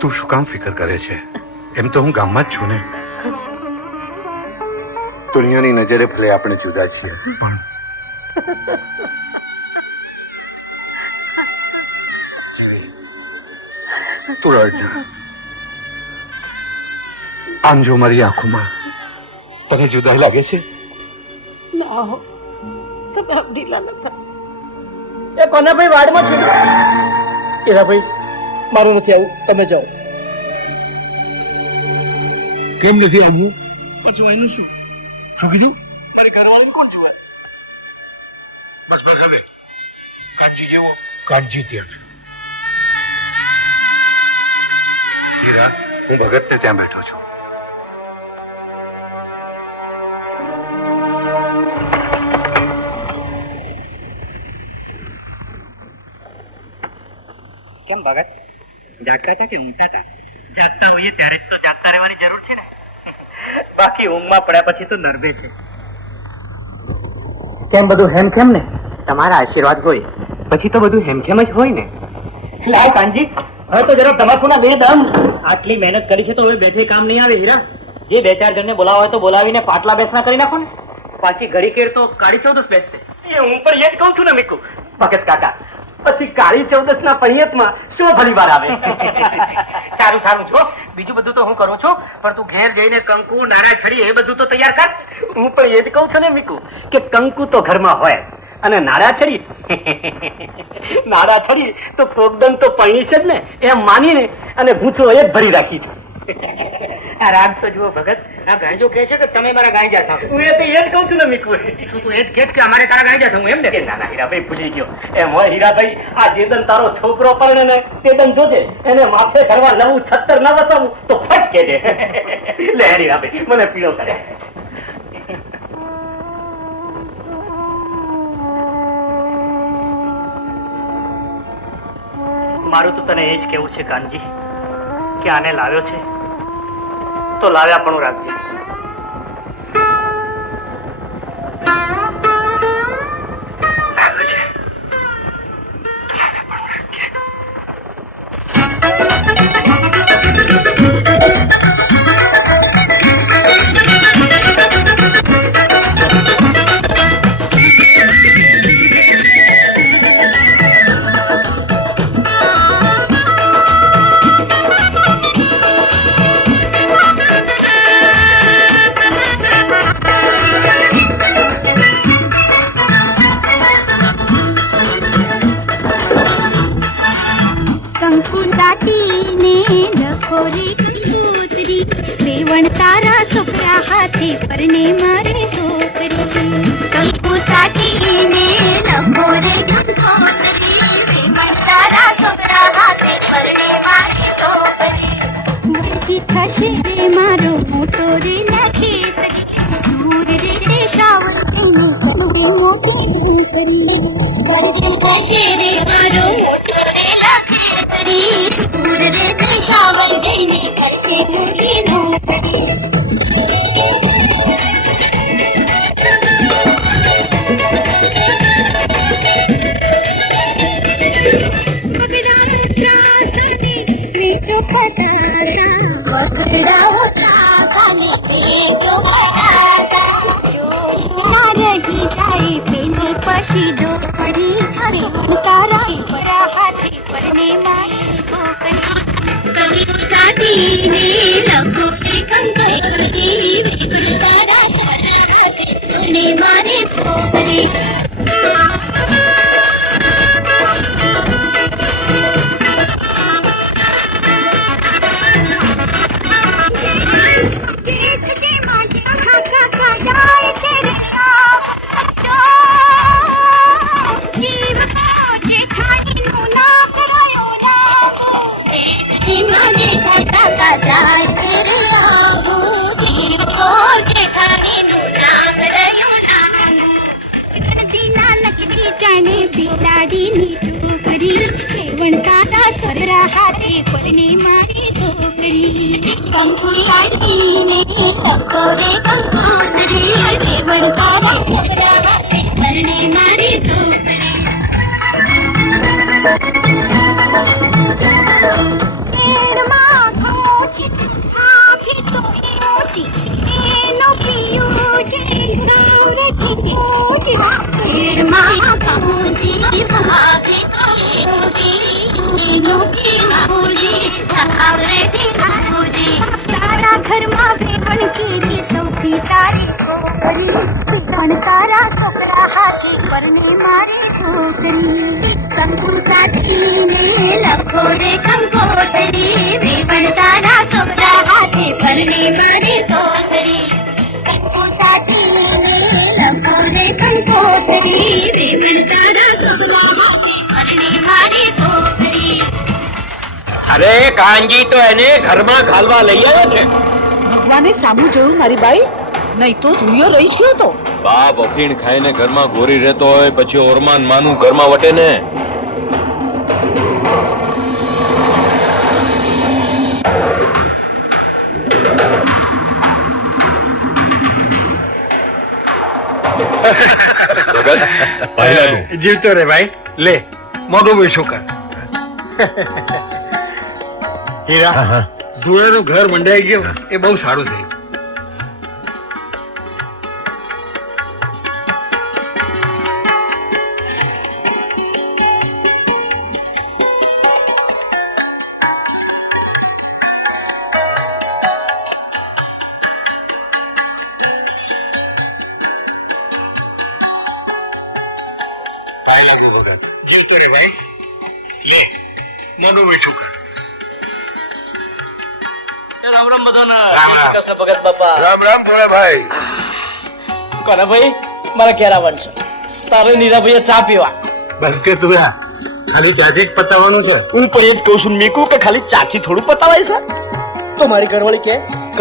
તું શું કામ ફિકર કરે છે? એમ તો હું ગામમાં જ છું ને. દુનિયાની નજરે ભલે આપણે જુદા છીએ, પણ તું રડ ના. આમ જો મારી આંખોમાં તને જુદાઈ લાગે છે? ના હો, તમે આમ ઢીલા ન થાઓ. એ કોના ભાઈ વાડમાં છે? એરા ભાઈ, મારું નથી આવું, તમે જાઓ. કેમ નથી આવવું? પછી એનું શું? શું કીધું? મારી ઘરવાળાને કોણ જુએ? બસ બસ હવે કાળજી જેવો કાળજી ત્યાં છે. હીરા, હું ભગતને ત્યાં બેઠો છું. કેમ ભગત, જાગતા હતા કે ઊંઘતા હતા? જાગતા હોઈએ ત્યારે જ તો જાગતા રહેવાની જરૂર છે ને. બાકી ઊંઘમાં પડ્યા પછી તો નર્વે છે. કેમ બધું હેમખેમ ને? તમારા આશીર્વાદ હોય પછી તો બધું હેમખેમ જ હોય ને. લાવ કાનજી, હવે તો જરા તમાકુના બે દમ. આટલી મહેનત કરી છે તો હવે બેઠે કામ નહીં આવે હીરા. જે બે ચાર જણને બોલાવો હોય તો બોલાવીને પાટલા બેસના કરી નાખો ને. પાછી ઘડી કેર તો કાળી ચૌદસ બેસશે. એ હું પણ એ જ કહું છું ને મીકુ. ભગત કાકા, પછી કાળી ચૌદસ ના પૈયતમાં શું ભલી વાર આવે. સારું સારું છો, બીજું બધું તો હું કરું છું, પણ તું ઘેર જઈને કંકુ નારા છડી એ બધું તો તૈયાર કર. હું પણ એ જ કહું છું ને મીકુ કે કંકુ તો ઘરમાં હોય અને નારા છડી નારા છડી તો પ્રોગદન તો પૈણીશ જ ને, એમ માનીને અને ભૂછો એ જ ભરી રાખી છે. આ રાગ તો જુઓ ભગત, આ ગાંજો કહે છે કે તમે મારા ગાંજા થાવ. હું એ જ કહું છું ને મીકુ. તું એ જ કહે કે અમારે તારા ગાંજા થવું એમ ને? ના ના હીરાભાઈ, ભૂલી ગયો. એમ હોય હીરાભાઈ, આ જેદન તારો છોકરો પરણે ને તેદન જોજે એને માથે કરવા નવું છત્તર ન વસાવું તો ફટ કે દે. લે હીરાભાઈ, મને પીળો કરે. મારું તો તને એ જ કેવું છે કાનજી કે આને લાવ્યો છે તો લાવ્યા પણ રાખજે. હાથી પરને મારે છોકરી કંકુ સાટીને લખો રે કંકોત્રી તારા છોકરા હાથે પરને મારી છોકરી વંચિત થશે રે મારો મોટો રે નખેસરી દૂર રે દેશાવર એને કનવી મોટી કરી વંચિત થશે રે મારો મોટો રે નખેસરી દૂર રે દેશાવર એને કરશે મોટી મોટી પકડાઓ ચાકાને પેટો ભરાતા જો ના રહી જાય પેને પછી દો ફરી હરે તારા પરા હાથે પરને મારી છોકરી કંકુ સાટીને લખો કે કંકોત્રી તારા હાથે પરને મારી છોકરી બિલાડીની ટોકરી વણકાતા સરા હાથે પરને મારી છોકરી કંકુ સાટીને લખો રે કંકોત્રી વણકાતા સરા હાથે પરને મારી છોકરી પેડમાં ખોચી આખી તો મોટી એનો પિયો જે સાવરથી મોટી પેડમાં ખોચી આખી તો મોટી એનો પિયો જે સાવરથી મોટી તારા ઘરમાં બેવણ કેરી સૌથી તારી છોકરી પણ તારા છોકરા હાથે પરને મારી છોકરી કંકુ સાટીને લખો રે કંકોત્રી વેવણ તારા છોકરા હાથે પરને મારી છોકરી કંકુ સાટીને લખો રે કંકોત્રી વેવણ તારા છોકરા હાથે પરને મારી છોકરી અરે કાનજી તો એને ઘરમાં ઘાલવા લઈ આવ્યો છે. ભગવાને સામું જોયું મારી બાઈ નહીં તો ધૂળિયો રહી ગયો તો બાપ અફીણ ખાઈને ઘરમાં ગોરી રહેતો હોય પછી ઓરમાન માનું ઘરમાં વટે ને. જીવતો રે ભાઈ લે મોઢું બેસું કર હીરા ધૂળેનું ઘર મંડાઈ ગયું એ બહુ સારું થયું. જીવતો રે ભાઈ લે મોઢું બેસું કર. રામ રામ બધાના. રામ રામ. કૃષ્ણ ભગત બાપા. રામ રામ ભોળા ભાઈ. કોના ભાઈ મારા ઘેર આવવાનું છે તારે નીરાભાઈએ ચા પીવા. બસ કે તું ખાલી ચાથી જ પતાવવાનું છે. હું પણ એ જ કહું છું મીકુ કે ખાલી ચાથી થોડું પતાવાય છે તો મારી ઘરવાળી કે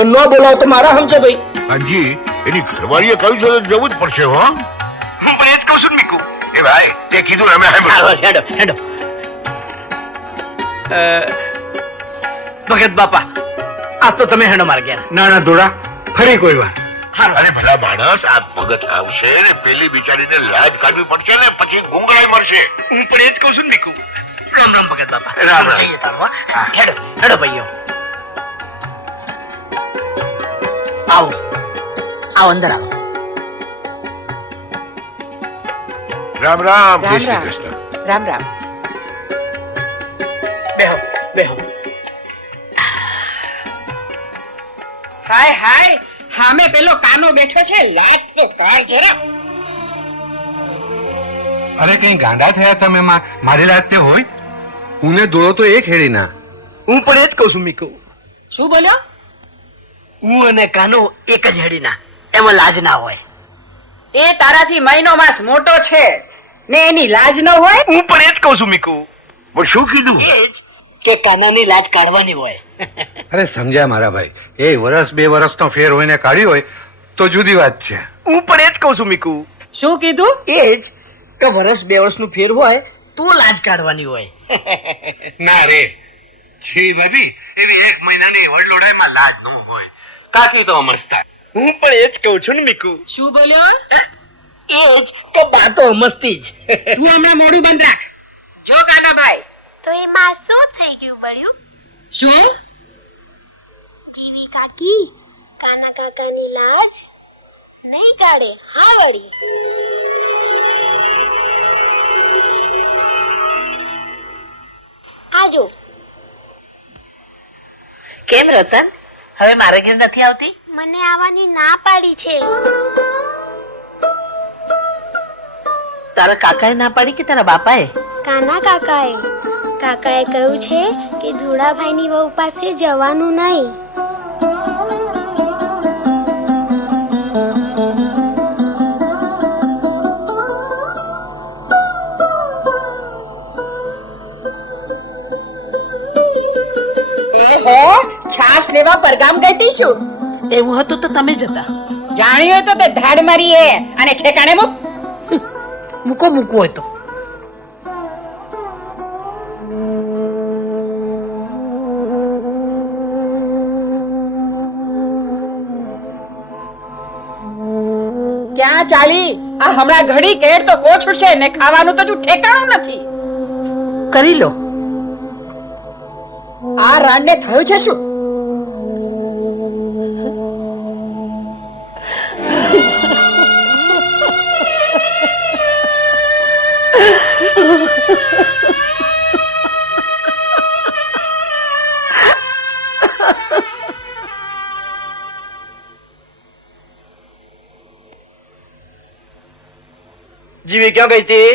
ન બોલાવ તો મારા હમ છે ભાઈ. હાજી એની ઘરવાળીએ કહ્યું છે તો જવું જ પડશે હો. હું પણ એ જ કહું છું મીકુ. એ ભાઈ તે કીધું અમે હેડો હેડો. ભગત બાપા આજ તો તમે હેડો મારા ઘેર. ના ના ધોળા ફરી કોઈ વાર. અરે ભલા માણસ આ ભગત આવશે ને પેલી બિચારીને લાજ કાઢવી પડશે ને પછી ગુંગળાઈ મળશે. હું પણ એ જ કહું છું મીકુ. રામ રામ ભગત બાપા. રામ રામ. જઈએ તારું હા. હેડો હેડો ભાઈઓ. આવો આવો અંદર આવો. રામ રામ. જય શ્રી કૃષ્ણ. રામ રામ બેહો બેહો. હાય હાય હામે પેલો કાનો બેઠો છે લાત તો કાર જરા. અરે કઈ ગાંડા થયા તમે મારી રાત તે હોય ઉને દોડો તો એ ખેડી ના. હું પણ એ જ કહું છું મીકુ. શું બોલ્યો હું અને કાનો એક જ હેડીના, એમાં લાજ ના હોય. એ તારાથી મહિનો માસ મોટો છે ને એની લાજ ન હોય. હું પણ એ જ કહું છું મીકુ. પણ શું કીધું? એ જ કે કાનાની લાજ કાઢવાની હોય. અરે સમજ્યા મારા ભાઈ, એ વર્ષ 2 વર્ષનો ફેર હોય ને કાઢી હોય તો જુદી વાત છે. હું પણ એ જ કહું છું મીકુ. શું કીધું? એ જ કે વર્ષ 2 વર્ષનું ફેર હોય તો લાજ કાઢવાની હોય. ના રે જી ભાભી, એવી 1 મહિનાની વડલોડાઈમાં લાજ ન હોય. કાકી તો મસ્તા. હું પણ એ જ કહું છું ને મીકુ. શું બોલ્યો? એ જ કે બાતો મસ્તી જ. તું હમણાં મોઢું બંધ રાખ. જો કાનાભાઈ. તો એમાં શું થઈ ગયું બળ્યું? શું? જીવી કાકી કાના કાકાની લાજ નહીં કાઢે. હા વળી. આજો. કેમ રતન, હવે મારા ઘેર નથી આવતી? મને આવવાની ના પાડી છે. તારા કાકાએ ના પાડી કે તારા બાપાએ? કાના કાકાએ કહ્યું છે કે ધુળાભાઈની વહુ પાસે જવાનું નહીં. છાશ લેવા પરગામ ગઈ છું. એવું હતું તો તમે જતા. જાણ્યું તો તે ધાડ મારી એ અને ઠેકાણે મૂકો હોય તો. ક્યાં ચાલી? આ હમણાં ઘડી કેડ તો કો છૂટશે ને ખાવાનું તો ઠેકાણું નથી. કરી લો. આ રાણને થયું છે શું? જીવી ક્યાં ગઈ હતી?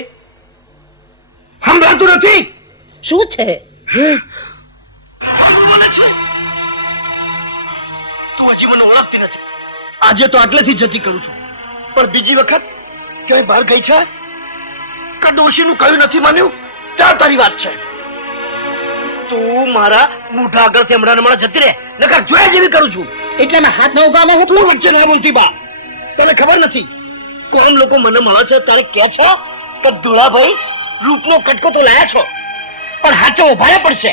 સંભળાતું નથી. શું છે? તું હજી મને ઓળખતી નથી. આજે તો આટલેથી જતી કરું છું, પણ બીજી વખત ક્યાંય બહાર ગઈ છે કે ડોશીનું કયું નથી માન્યું ત્યાં તારી વાત છે. તું મારા મોઢા આગળથી હમણાં જતી રહે, નકર જોયા જેવી કરું છું. એટલે મેં હાથ ન ઉગામાં તું વચ્ચે ના બોલતી બા. તને ખબર નથી કોણ લોકો મને મળે છે તારે કે છો કે ધુળાભાઈ રૂપનો કટકો તો લાયા છો, પણ હાચો ઉભારે પડશે.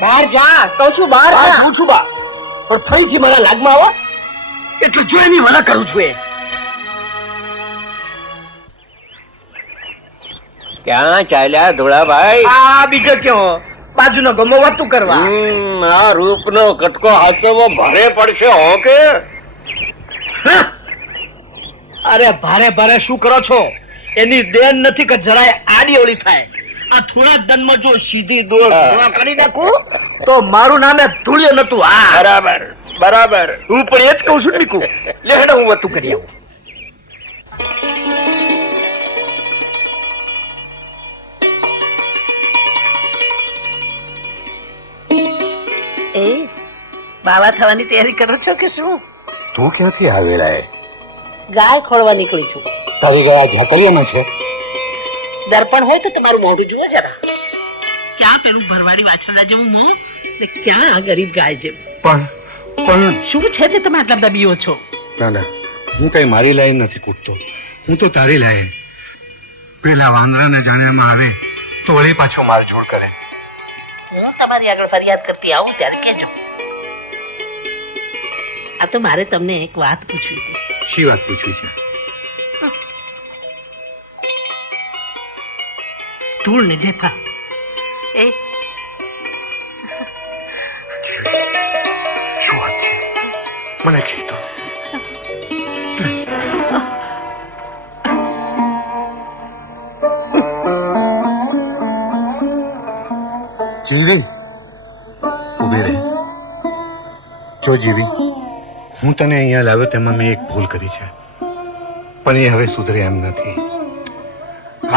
બહાર જા કહું છું. બહાર જા. હું છું બા, પણ ફરીથી મારા લાગમાં આવો એટલે જો એની વાલા કરું છું. એ ક્યાં ચાલ્યા ધોળાભાઈ? આ બીજો ક્યાં? બાજુનો ગમો વાતું કરવા. આ રૂપનો કટકો હાચવવો ભારે પડશે હો કે? અરે ભારે ભારે શું કરો છો? એની દેન નથી કે જરાય આડી ઓળી થાય. આ થોડા દનમાં જો સીધી દોડ કરી નાખું તો મારું નામે ધૂળિયો નતું. હા બરાબર બરાબર. હું પણ એ જ કહું છું નીકુ. લે હેડો હું વાતું કરી આવું. એ બાવા થવાની તૈયારી કરો છો કે શું? તું ક્યાંથી આવેલા? ગાય ખોળવા નીકળી છું. તારી ગયા ઝાકળિયામાં છે. દર્પણ હોય તો તમારું મોઢું જુઓ જરા. ક્યાં પેલું ભરવાડી વાછરડા જેવું મોં ને ક્યાં આ ગરીબ ગાય જેવું. પણ શું છે તે તમે આટલા બધા બીઓ છો? ના ના, હું કઈ મારી લાઈન નથી કૂટતો, હું તો તારી લાઈન. પેલા વાંદરાને જાણ્યામાં આવે તો વળી પાછો મારઝૂડ કરે. હું તમારી આગળ ફરિયાદ કરતી આવું ત્યારે કહેજો. આ તો મારે તમને એક વાત પૂછવી હતી. શી વાત પૂછવી છે? ધૂળ ને ઢેફા એ શું વાત છે? મને કીધો. જીવી ઉભી રહી. જો જીવી, હું તને અહીંયા લાવ્યો તેમાં મેં એક ભૂલ કરી છે, પણ એ હવે સુધરે એમ નથી.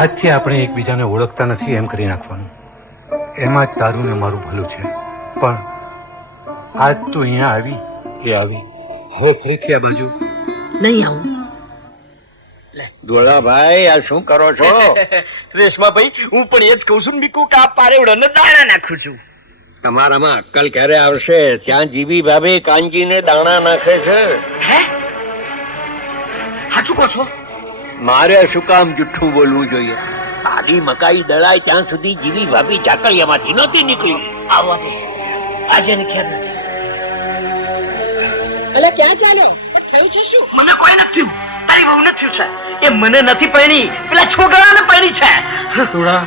આજથી આપણે એકબીજાને ઓળખતા નથી એમ કરી નાખવાનું. એમાં જ તારું ને મારું ભલું છે. પણ આજ તું અહીંયા આવી એ આવી હવે ફરીથી આ બાજુ નહીં આવું. ધોળાભાઈ આ શું કરો છો? રેશમાભાઈ હું પણ એ જ કહું છું બીકુ કે આ પારેવડાને દાણા નાખું છું. તમારામાં અક્કલ ક્યારે આવશે? ત્યાં જીવી ભાભી કાંજીને દાણા નાખે છે. હે સાચું કહો છો? મારે શું કામ જુઠ્ઠું બોલવું જોઈએ? આડી મકાઈ દળાય ત્યાં સુધી જીવી ભાભી ચાકળિયામાંથી નહોતી નીકળી. આવવા દે, આજે એની ખેર નથી. અલે ક્યાં ચાલ્યો? થયું છે શું? મને કોઈ નથી થયું. તારી બહુ નથી થયું છે. એ મને નથી પૈણી, પેલા છોકરાને પૈણી છે. થોડા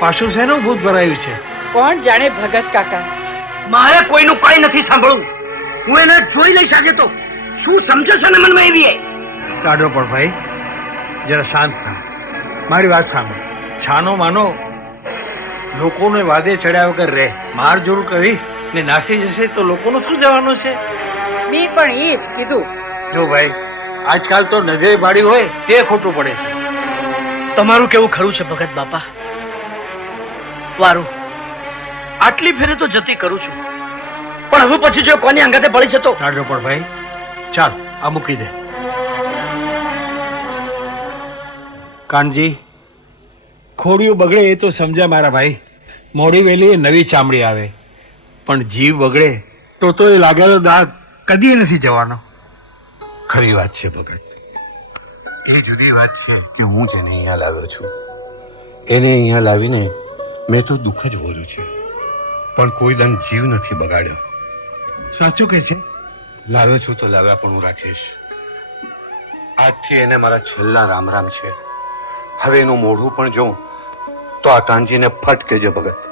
પાછું શેનું ભૂત ભરાયું છે? કોણ જાણે ભગત કાકા. મારે કોઈનું કોઈ નથી સાંભળવું. હું એને જોઈ લઈશ આજે તો. શું સમજે છે ને મનમાં એવી? કાઢો પણ ભાઈ, જરા શાંત થા. મારી વાત સાંભળ. છાનો માનો લોકોને વાદે ચડ્યા વગર રહે. માર જોર કરીશ ને નાસી જશે તો લોકોનું શું જવાનું છે? મેં પણ એ જ કીધું. જો ભાઈ, આજકાલ તો નજરે બાળી હોય તે ખોટું પડે છે. તમારું કેવું ખરું છે ભગત બાપા? વારું આટલી ફેરે તો જતી કરું છું, પણ હવે પછી જો કોની અંગાતે પડી છે તો કાઢો પણ ભાઈ. ચાલ આ મૂકી દે. કાનજી, ખોડિયું બગડે એ તો સમજ્યા મારા ભાઈ. મોડી વેલી નવી ચામડી આવે, પણ જીવ બગડે તો એ લાગેલો દાગ કદી નથી જવાનો. ખરી વાત છે ભગત. એ જુદી વાત છે કે હું જેને અહીંયા લાવ્યો છું એને અહીંયા લાવીને મેં તો દુઃખ જ ભોર્યું છે, પણ કોઈ દન જીવ નથી બગાડ્યો. સાચું કે છે? લાવ્યો છું તો લાવ્યા પણ હું રાખીશ. આજથી એને મારા છેલ્લા રામ રામ છે. હવે એનું મોઢું પણ જોઉં તો આ કાનજીને ફટ કહેજો ભગત.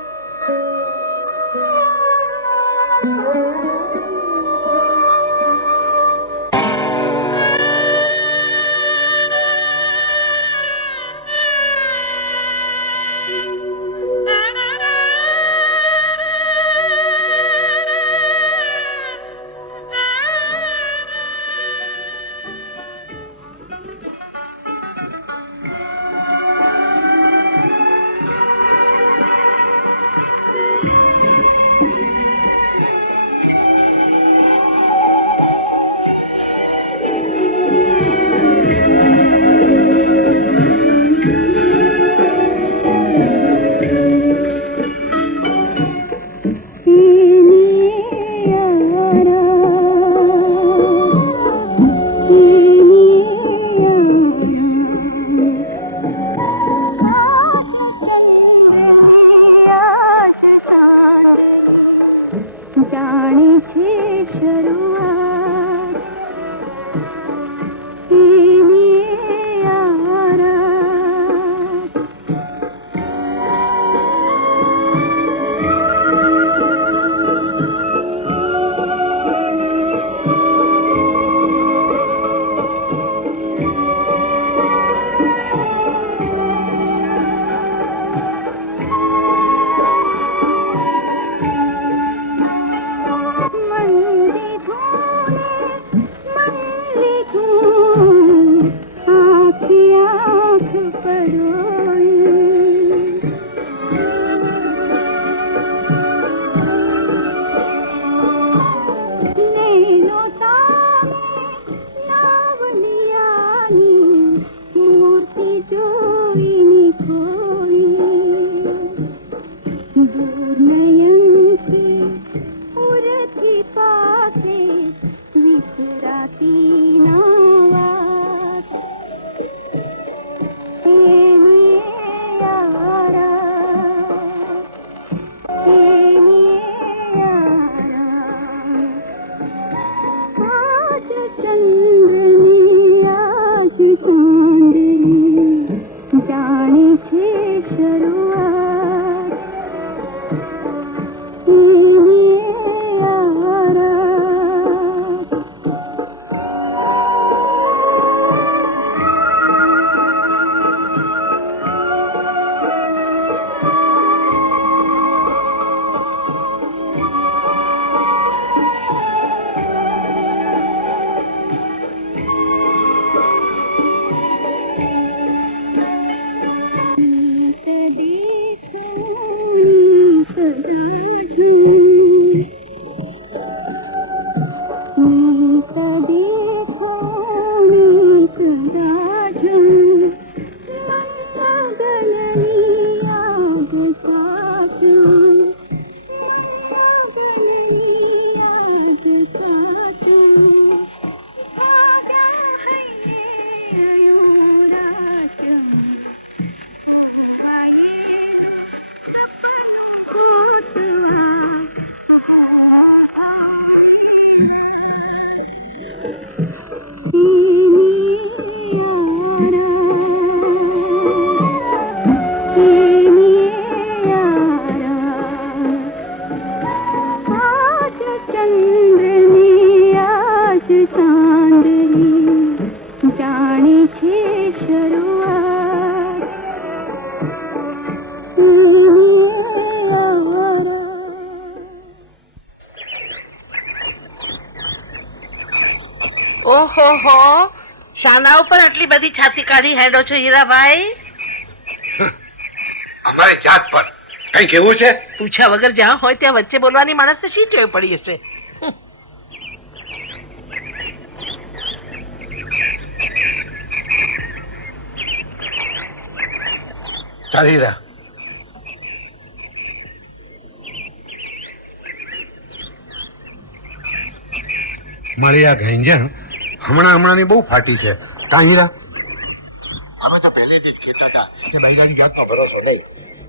વિસરાતી ના વાત જાણે છે શરૂઆત ઓહો હો, શાના ઉપર આટલી બધી છાતી કાઢી હેડો છો હીરાભાઈ? અમારે જાત પર કઈ કેવું છે? પૂછ્યા વગર જ્યાં હોય ત્યાં વચ્ચે બોલવાની માણસને શી ટેવ પડી હશે? ચાલી રહ્યા મારી આ ગંજણ હમણાંની બહુ ફાટી છે. કાંહીરા અમે તો પહેલેથી જ કહેતા હતા કે બૈરાની જાતનો ભરોસો નહીં.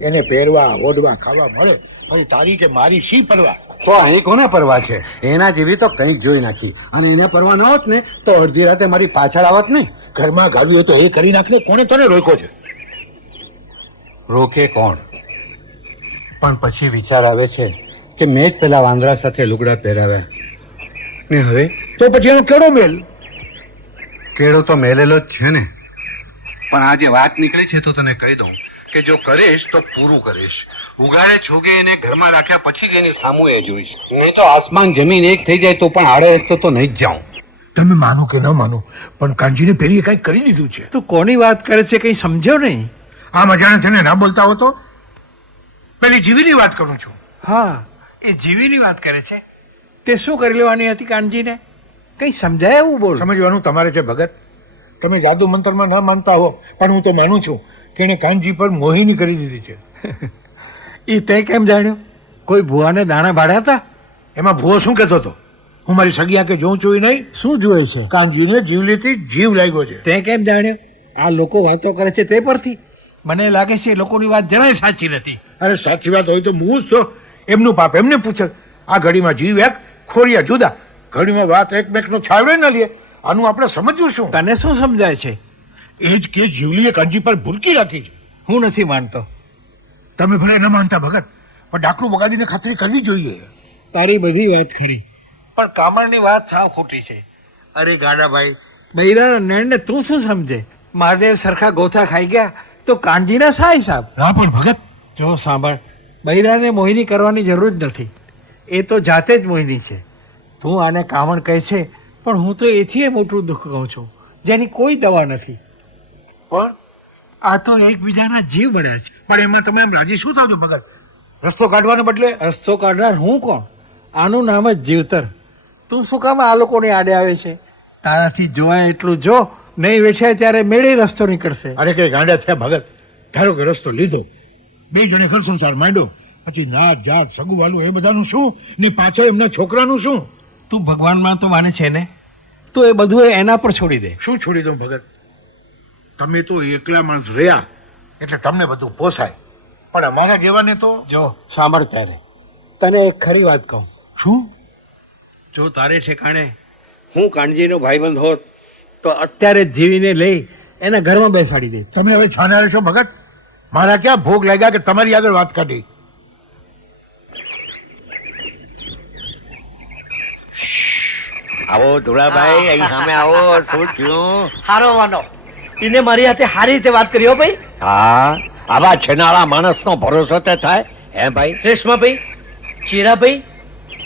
એને પહેરવા ઓઢવા ખાવા મળે પછી તારી કે મારી શી પરવા? તો અહીં કોને પરવા છે? એના જેવી તો કંઈક જોઈ નાખી, અને એને પરવા ન હોત ને તો અડધી રાતે મારી પાછળ આવત નહીં. ઘરમાં ગાવ્યું હોય તો એ કરી નાખને. કોને તને રોક્યો છે? રોકે કોણ? પણ પછી વિચાર આવે છે કે મેં જ પેલા વાંદરા સાથે લુગડા પહેરાવ્યા ને હવે તો પછી એનો કેળો મેલ? કેળો તો મેલેલો જ છે ને, પણ આજે વાત નીકળી છે તો તને કહી દઉં કે જો કરીશ તો પૂરું કરીશ. ઉગાડે છોગે એને ઘરમાં રાખ્યા પછી જ એની સામું એ જોઈશ. નહીં તો આસમાન જમીન એક થઈ જાય તો પણ આડે રસ્તે તો નહીં જ જાઉં. તમે માનો કે ન માનો, પણ કાનજીને પેલી કઈક કરી દીધું છે. તું કોની વાત કરે છે કઈ સમજ્યો નહીં? આ મજાને છે ને ના બોલતા હો તો. પેલી જીવીની વાત કરું છું. હા, એ જીવીની વાત કરે છે. તે શું કરી લેવાની હતી કાનજીને? કઈ સમજાય એવું બોલ. સમજવાનું તમારે છે ભગત. તમે જાદુ મંત્રમાં ન માનતા હો, પણ હું તો માનું છું કે એને કાનજી પર મોહિની કરી દીધી છે. એ તે કેમ જાણ્યું? કોઈ ભુવાને દાણા ભાડ્યા હતા? એમાં ભૂવો શું કહેતો હતો? હું મારી સગિયા કે જોઉં છું નહીં. શું જોયે છે? કાનજીને જીવલેથી જીવ લાગ્યો છે. તે કેમ જાણ્યું? આ લોકો વાતો કરે છે તે પરથી મને લાગે છે એ લોકોની વાત જરાય સાચી નથી. અરે સાચી વાત હોય તો હું જ તો. એમનું પાપ એમને પૂછે. આ ઘડીમાં જીવ એક, ખોરિયા જુદા. ઘડીમાં વાત એકમેકનો છાવડે ન લે. આનું આપણે સમજવું શું? તને શું સમજાય છે? એ જ કે જીવલીએ કાનજી પર ભૂલકી રાખી છે. હું નથી માનતો. તમે ભલે ન માનતા ભગત, પણ ડાકલું બગાડીને ખાતરી કરવી જોઈએ. તારી બધી વાત ખરી, પણ કામણની વાત સાવ ખોટી છે. અરે ગાડાભાઈ, બૈરાના નેણને તું શું સમજે? મહાદેવ સરખા ગોથા ખાઈ ગયા તો કાનજીના સા હિસાબ? ના પણ ભગત, જો સાંભળ, બૈરાને મોહિની કરવાની જરૂર જ નથી. એ તો જાતે જ મોહિની છે. તું આને કામણ કહે છે, પણ હું તો એથી મોટું દુઃખ કહું છું જેની કોઈ દવા નથી. પણ આ તો એકબીજાના જીવ બળ્યા છે. પણ એમાં તમે એમ રાજી શું થાવ છો ભગત? રસ્તો કાઢવાને બદલે રસ્તો કાઢનાર હું કોણ? આનું નામ જ જીવતર. તું શું કામ આ લોકોને આડે આવે છે? તારાથી જોવાય એટલું જો, નહીં વેઠાય ત્યારે મેળે રસ્તો નીકળશે. અરે કઈ ગાંડા થયા ભગત? ધારો કે રસ્તો લીધો, બે જણે ઘર સંસાર માંડ્યો, પછી નાત જાત સગું વાલું એ બધાનું શું, ને પાછળ એમના છોકરાનું શું? તું ભગવાનમાં તો માને છે ને, તો એ બધું એના પર છોડી દે. શું છોડી દઉં ભગત? તમે તો એકલા માણસ રહ્યા એટલે તમને બધું પોસાય, પણ અમારા જેવાને તો. જો સાંભળ, ત્યારે તને એક ખરી વાત કહું. શું? જો તારે ઠેકાણે હું કાનજીનો ભાઈબંધ હોત તો અત્યારે જ જીવીને લઈ એના ઘરમાં બેસાડી દે. તમે હવે છાના રહેશો ભગત? મારા ક્યાં ભોગ લાગ્યા કે તમારી આગળ વાત કાઢી? આવો ધોળાભાઈ, અહીં સામે આવો. શું થયું? હારો વાનો એને મારી હાથે હારી રીતે વાત કરી હો ભાઈ. હા, આવા છેનાળા માણસનો ભરોસો તે થાય હે ભાઈ? રેશમાભાઈ, ચીરાભાઈ,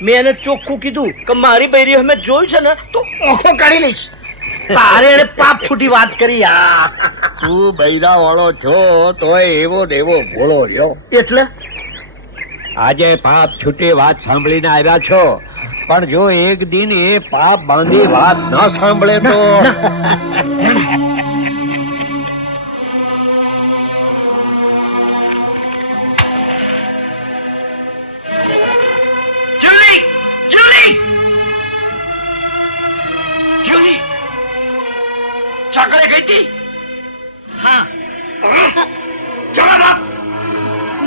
મેં એને ચોખ્ખું કીધું કે મારી બૈરી અમે જોયું છે ને તો ઓખો કાઢી લઈશ. તારે એને પાપ છૂટી વાત કરી. તું બૈરા વાળો છો તોય એવો ને એવો ભોળો રહ્યો. એટલે આજે પાપ છૂટી વાત સાંભળીને આવ્યા છો, પણ જો એક દિન એ પાપ બાંધી વાત ન સાંભળે તો. ચાકરે ગઈ હતી. હા,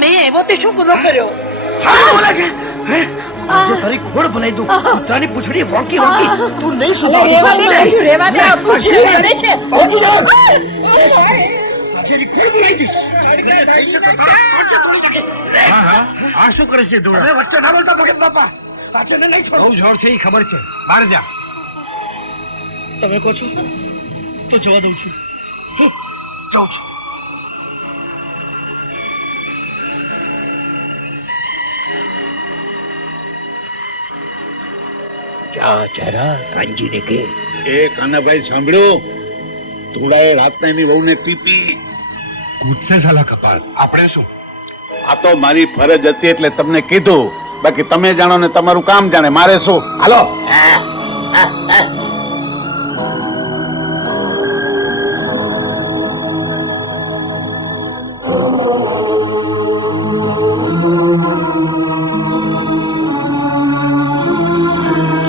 મેં એવો તે શું ગુનો કર્યો? બોલે છે આજે તારી ખોડ બનાવી દઉં કૂતરાની પૂંછડી વોંકી વોંકી તું નહીં સુધરે રેવા દે પૂછડી કરે છે આજે ખોડ બનાવી દઈશ હા આ શું કરે છે ધોળા વચ્ચે ના બોલતા ભગત બાપા આજે ને નહીં છોડ બહુ જોર છે એ ખબર છે બહાર જા તમે કહો છો તો જવા દઉં છું જાઉં છું એ કાનાભાઈ સાંભળ્યો થોડાએ રાતના એની વહુને ટીપી ગુસ્સે સાલા કપાલ આપણે શું આ તો મારી ફરજ હતી એટલે તમને કીધું બાકી તમે જાણો ને તમારું કામ જાણે મારે શું હાલો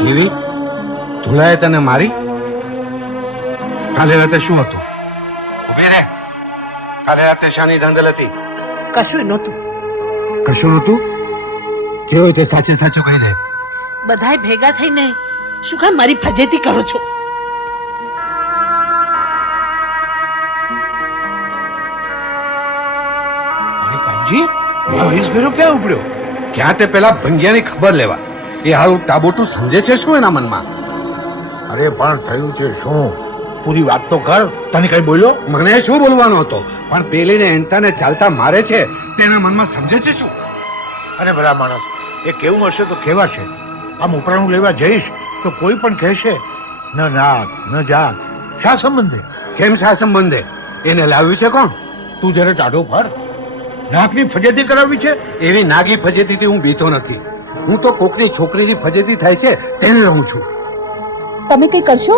કેવી ધુલાએ તને મારી કાલે રાતે શું હતું ઉભી રે કાલે રાતે શાની ધાંધલ હતી કશું નહોતું કશું નતું કેવું તે સાચે સાચું કહી દે બધાય ભેગા થઈને શું કામ મારી ફજેતી કરો છો કાનજી આ વિષભેરો ક્યાં ઉપડ્યો ક્યાં તે પેલા ભંગિયાની ખબર લેવા એ હારું ટાબોટું સમજે છે શું એના મનમાં અરે પણ થયું છે શું પૂરી વાત તો કર તને કઈ બોલ્યો મને શું બોલવાનો હતો પણ પેલીને એંતાને ચાલતા મારે છે તેના મનમાં સમજે છે શું અરે ભલા માણસ એ કેવું હશે તો કેવાશે આમ ઉપરાણું લેવા જઈશ તો કોઈ પણ કહેશે ન નાક ન જાત શા સંબંધે કેમ શા સંબંધે એને લાવ્યું છે કોણ તું જયારે ટાઢો ફર નાકની ફજેતી કરાવી છે એવી નાગી ફજેતીથી હું બીતો નથી હું તો કોકની છોકરીની ફજેતી થાય છે તેને રહું છું તમે કઈ કરશો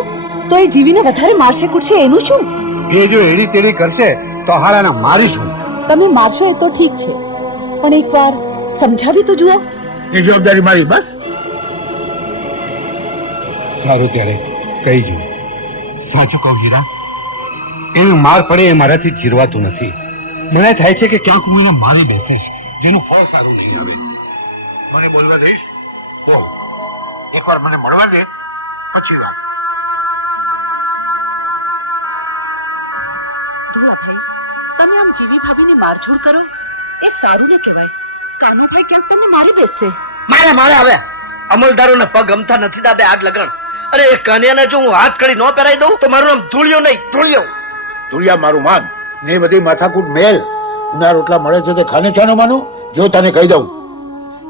તો એ જીવીને વધારે મારશે કૂટશે એનું શું એ જો એડી તેડી કરશે તો હાલાના મારીશું તમે મારશો એ તો ઠીક છે પણ એકવાર સમજાવી તો જુઓ એ જવાબદારી મારી બસ સારું ત્યારે કહી જુ સાચું કહું હીરા એનું માર પડે એ મારાથી જીરવાતું નથી મને થાય છે કે ક્યાંક હું એને મારી બેસે જેનું ફળ સારું નહીં આવે મને બોલવા દઈશ બહુ એકવાર મને મળવા દે પછી વાત ધોળાભાઈ તમે આમ જીવી ભાભીને મારઝૂડ કરો એ સારું ન કહેવાય કાનુભાઈ ક્યાંક તમને મારી બેસશે મારે હવે અમલદારોને પગ ગમતા નથી દાદા આગ લગણ અરે એ કન્યાને જો હું હાથ કડી ન પહેરાઈ દઉં તો મારું નામ ધૂળિયો નહીં ધૂળિયો તુરિયા મારું માન ને બધી માથાકૂટ મેલ ઉના રોટલા મળે છે તે ખાને છાનો માનું જો તને કહી દઉં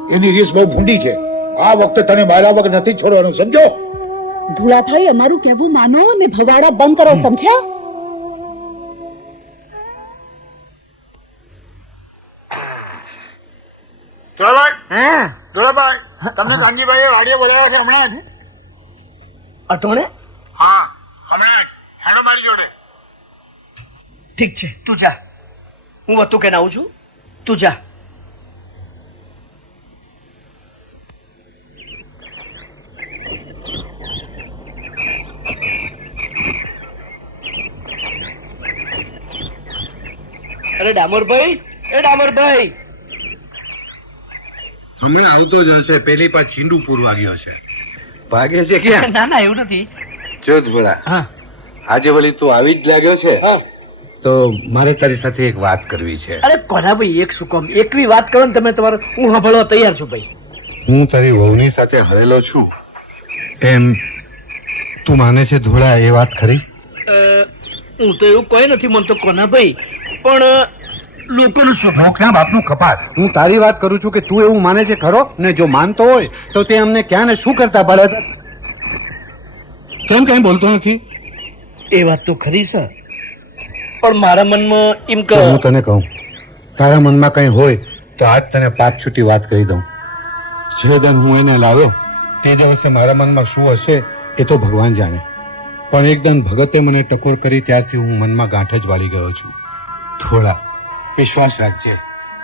એની રીસ બહુ ભૂંડી છે આ વખતે તને મારા વગર નથી છોડવાનું સમજો ધોળાભાઈ અમારું કહેવું માનો ને ભવાડા બંધ કરો સમજ્યા ધોળાભાઈ તમને કાનજીભાઈએ વાડીએ બોલાવ્યા છે હમણાં જ અટોણે હા હમણાં જ હેડો મારી જોડે ઠીક છે તું જા હું વસ્તુ કે આવું છું તું જા અરે ડામોરભાઈ એ ડામોરભાઈ હમણાં આવતો જ હશે પેલી પર છીંડું પૂરવા ગયો છે ભાગે છે ક્યાં ના ના એવું નથી જોત ભલા હા આજે વળી તું આવી જ લાગ્યો છે તો મારે તારી સાથે એક વાત કરવી છે અરે કોના ભાઈ એક શું કામ એકવી વાત કરો ને તમે તમારે હું સાંભળવા તૈયાર છું ભાઈ હું તારી વહુની સાથે હરેલો છું એમ તું માને છે ધોળા એ વાત ખરી હું તો એવું કોઈ નથી માનતો કોના ભાઈ પણ લોકોનું સ્વભાવ ક્યાં બાપનું કપાત હું તારી વાત કરું છું કે તું એવું માને છે ખરો ને જો માનતો હોય તો તે અમને ક્યાં ને શું કરતા ભલે કેમ કઈ બોલતો નથી એ વાત તો ખરી સર પણ મારા મનમાં એમ તો હું તને કહું તારા મનમાં કઈ હોય તો આજ તને પાપ છૂટી વાત કહી દઉં જે દન હું એને લાવ્યો તે દિવસે મારા મનમાં શું હશે એ તો ભગવાન જાણે પણ એકદમ ભગતે મને ટકોર કરી ત્યારથી હું મનમાં ગાંઠ જ વાળી ગયો છું થોડા વિશ્વાસ રાખજે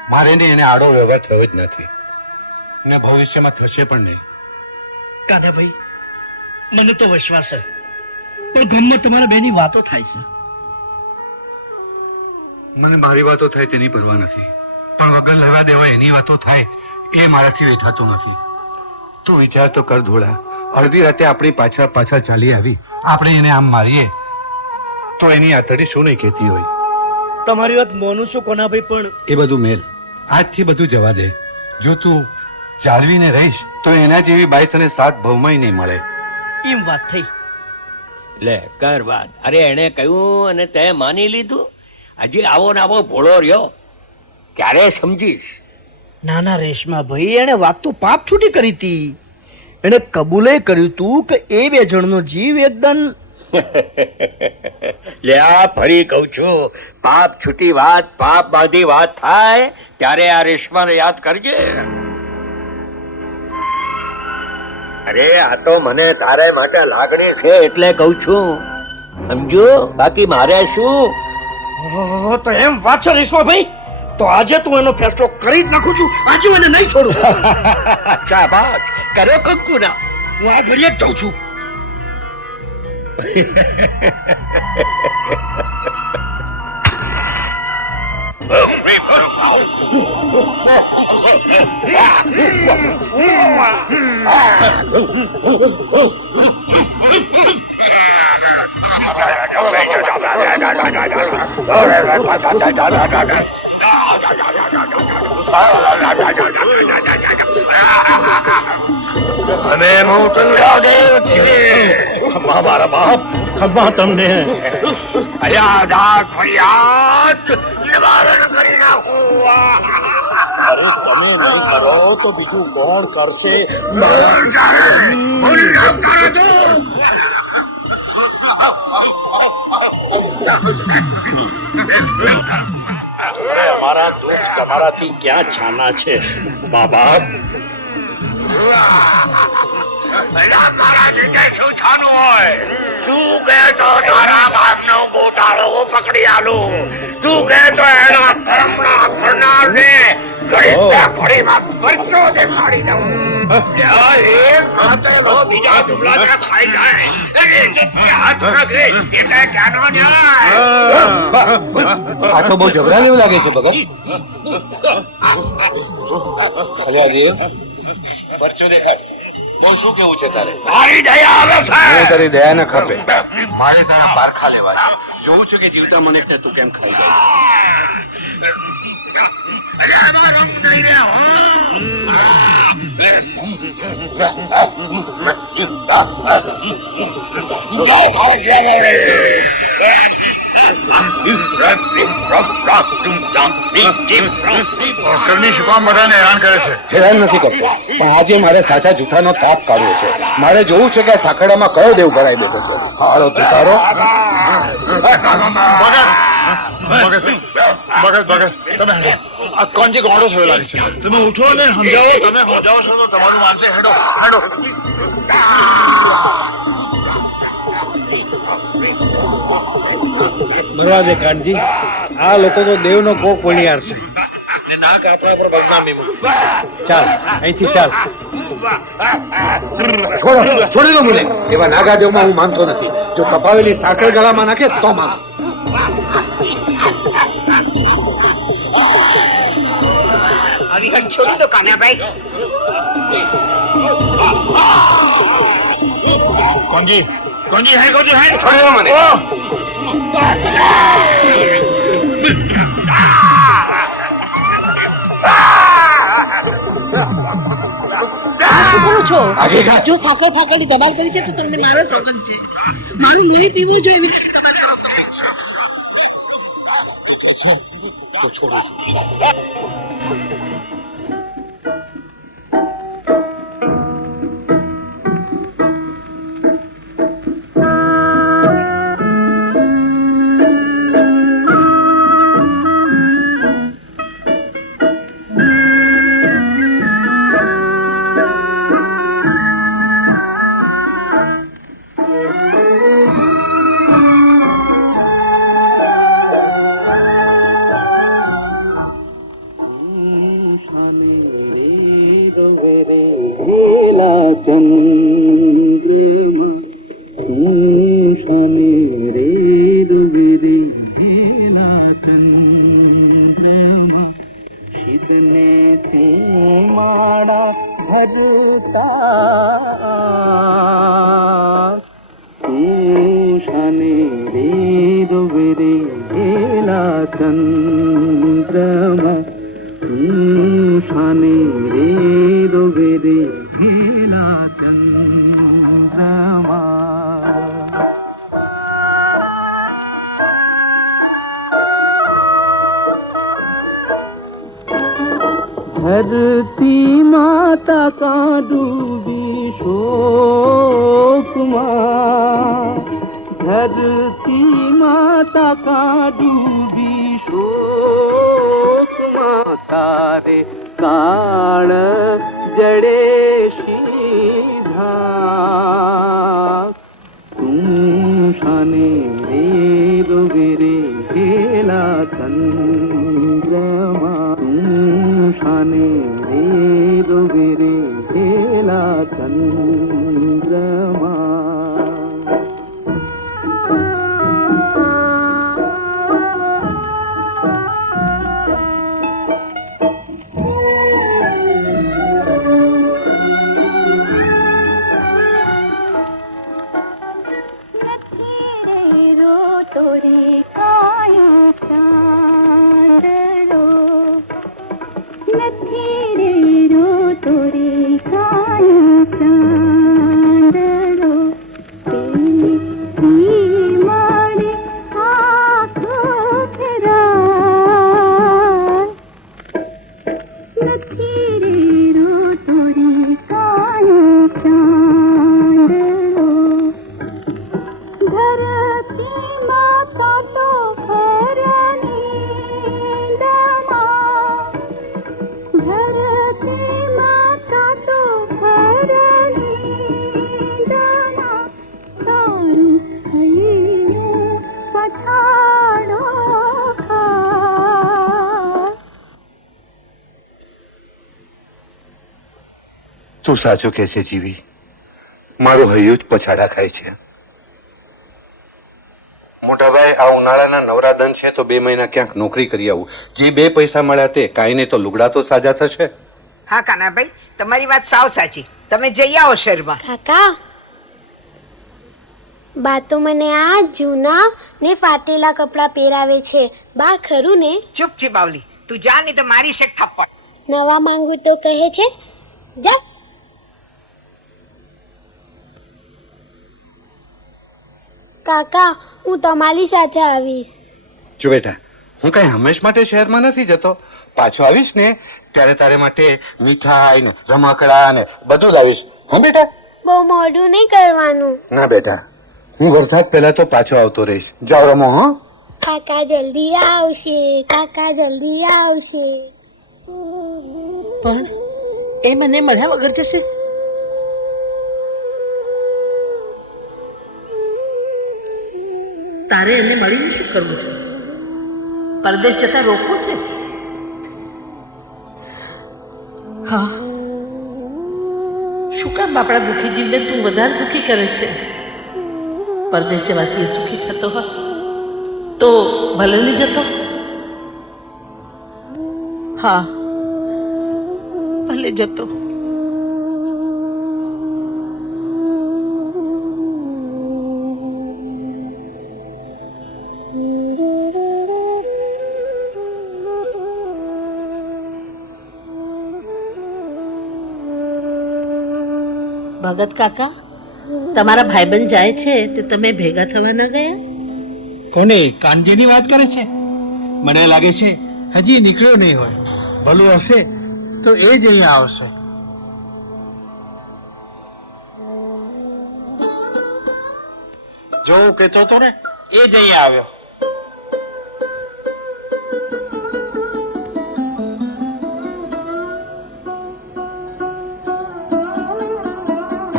મારે એને આડો વ્યવહાર થયો જ નથી ને ભવિષ્યમાં થશે પણ નહીં કાનાભાઈ મને તો વિશ્વાસ છે પણ ગામમાં તમારા બેની વાતો થાય છે મને મારી વાતો થાય તેની પરવા નથી પણ વગર લેવા દેવા એની વાતો થાય એ મારાથી વેઠાતું નથી. તું વિચાર તો કર ધોળા, અડધી રાતે આપણી પાછળ પાછળ ચાલી આવી, આપણે એને આમ મારીએ તો એની આતડી શું નહીં કહેતી હોય. તમારી વાત મોનું છું કોનાભાઈ, પણ એ બધું મેલ આજથી બધું જવા દે. જો તું જાળવીને રહીશ તો એના જેવી બાઈ તને સાત ભવમાંય નહીં મળે. એમ વાત થઈ. લે કર વાત. અરે એને કહ્યું અને તે માની લીધું. હજી આવો ને આવો ભોળો રહ્યો, ક્યારે સમજીશ? ના ના રેશમાભાઈ, એને વાત તો પાપ છૂટી કરી હતી. એને કબૂલે કર્યું તું કે એ બે જણનો જીવ એકદમ લે આ ફરી કહું છું, પાપ છૂટી વાત, પાપ બાંધી વાત થાય ત્યારે આ રેશમાને યાદ કરજે. અરે આ તો મને તારે માટે લાગણી છે એટલે કહું છું, સમજો? બાકી મારે શું? તો એમ વાત છે રેશમાભાઈ, તો આજે તું એનો ફેસલો કરી જ નાખું છું. આજે હું એને નહીં છોડું. શાબાશ, કરો કંકુના. હું આ ઘડીએ જ જાઉં છું. અને મોટંગા દેવ છે. ખમ્મા મારા બાપ, ખમ્મા તમને ફરિયાદ નિવારણ કરી નાખું. અરે તમે નહીં કરો તો બીજું કોણ કરશે? અમારા દુઃખ તમારાથી ક્યાં છાના છે મા બાપ? મારા લીધે શું છાનું હોય? તું કે તો તારા બાપનો ગોટાળો પકડી આલું, તું કે તો એના કર્મના કરનારને ઘડીમાં પરચો દેખાડી દઉં. એક હાથેલો બીજા ઢોલાને ખાઈ જાય, એની જગ્યાએ હાથ રખે, એ કઈ ક્યાંનો ન્યાય? આ તો બહુ ઝઘડા જેવું લાગે છે ભગત. અલ્યા દેવ, પરચો દેખાય. તો શું કેવું છે તારે? મારી દયા આવે છે. તારી દયા ન ખપે. મારે તારા પારખા લેવા જોઉં છું કે જીવતા મને તું કેમ ખાઈ જાય. હેરાન નથી કરતો, પણ આજે મારે સાચા જૂઠાનો તાપ કાઢવો છે. મારે જોવું છે કે આ ઠાકડામાં કયો દેવ ભરાઈ બેઠો છે. હાલો તુકારો. તમે આ કોણજી ગોળો થયો લાગે છે. તમે ઉઠો ને સમજાવો. તમે સમજાવો છો તો તમારું માનશે. હેડો હેડો. બરાબર છે કાનજી, આ લોકો તો દેવનો કોક પણિયાર છે. નાક આપણા પર બદનામી. ચાલ અહીંથી ચાલ. છોડી દો મને. એવા નાગા દેવમાં હું માનતો નથી. જો કપાવેલી સાકર ગળામાં નાખે તો માનો. છોડી દો કાનાભાઈ. કોણજી કોણજી હે કોણજી હે છોડી દો મને. શું કરો છો? આગે ઘાસ. જો સાકર ફાકરની દબાણ કરી છે તો તમને મારો સોગંદ છે. મારું લોહી પીવું જોઈએ એવી રીતે તમે આવો છો. તો છોડું છું. વેલા ચંદ્રમા શાને રે રોવે રે વેલા ચંદ્રમા. धरती माता का डूबी शोक माँ, धरती माता का डूबी शोक माँ, तारे काण जड़े सीधा तुम शाने रे रोवे रे भेला चंद्रमा, शाने रे रोवे रे भेला चंद्रमा. તું સાચું કે છે જીવી, મારું હૈયું જ પછાડા ખાય છે. મોટા ભાઈ, આ ઉનાળાના નવરાધન છે તો 2 મહિના ક્યાંક નોકરી કરી આવું. જે 2 પૈસા મળ્યા તે કાંઈ નહીં તો લુગડા તો સાજા થશે. હા કાનાભાઈ, તમારી વાત સાવ સાચી. તમે જઈ આવો શહેરમાં. કાકા, બા તો મને આ જૂના ને ફાટેલા કપડાં પહેરાવે છે. બા ખરું ને? ચૂપ છે બાવલી, તું જા નહીં તો મારી શેક થપ્પડ. નવા માંગુ તો કહે છે. જા. કાકા, હું તમારી સાથે આવીશ. જો બેટા, હું કઈ હંમેશ માટે શહેરમાં નથી જતો. પાછો આવીશ ને ત્યારે તારે માટે મીઠાઈ ને રમકડા ને બધું લાવીશ. હા બેટા? બહુ મોડું નહીં કરવાનું. ના બેટા, હું વરસાદ પહેલા તો પાછો આવતો રહીશ. જાઓ રમો. હા કાકા જલ્દી આવશે, કાકા જલ્દી આવશે. પણ એ મને મળ્યા વગર જશે? તારે એને મળીને શું કરવું છે? પરદેશ જતા રોકવું છે? હા, શું કામ આપણા દુઃખી જીવને તું વધારે દુઃખી કરે છે? પરદેશ જવાથી એ સુખી થતો હોય તો ભલે નહીં જતો. હા, ભલે જતો. ભગત કાકા, તમારા ભાઈબંધ જાય છે તે તમે ભેગા થવા ન ગયા? કોને? કાનજીની વાત કરે છે? મને લાગે છે હજી નીકળ્યો નહીં હોય. ભલું હશે તો એ જ અહીંયા આવશે. જો હું કહેતો હતો ને, એ જ અહીંયા આવ્યો.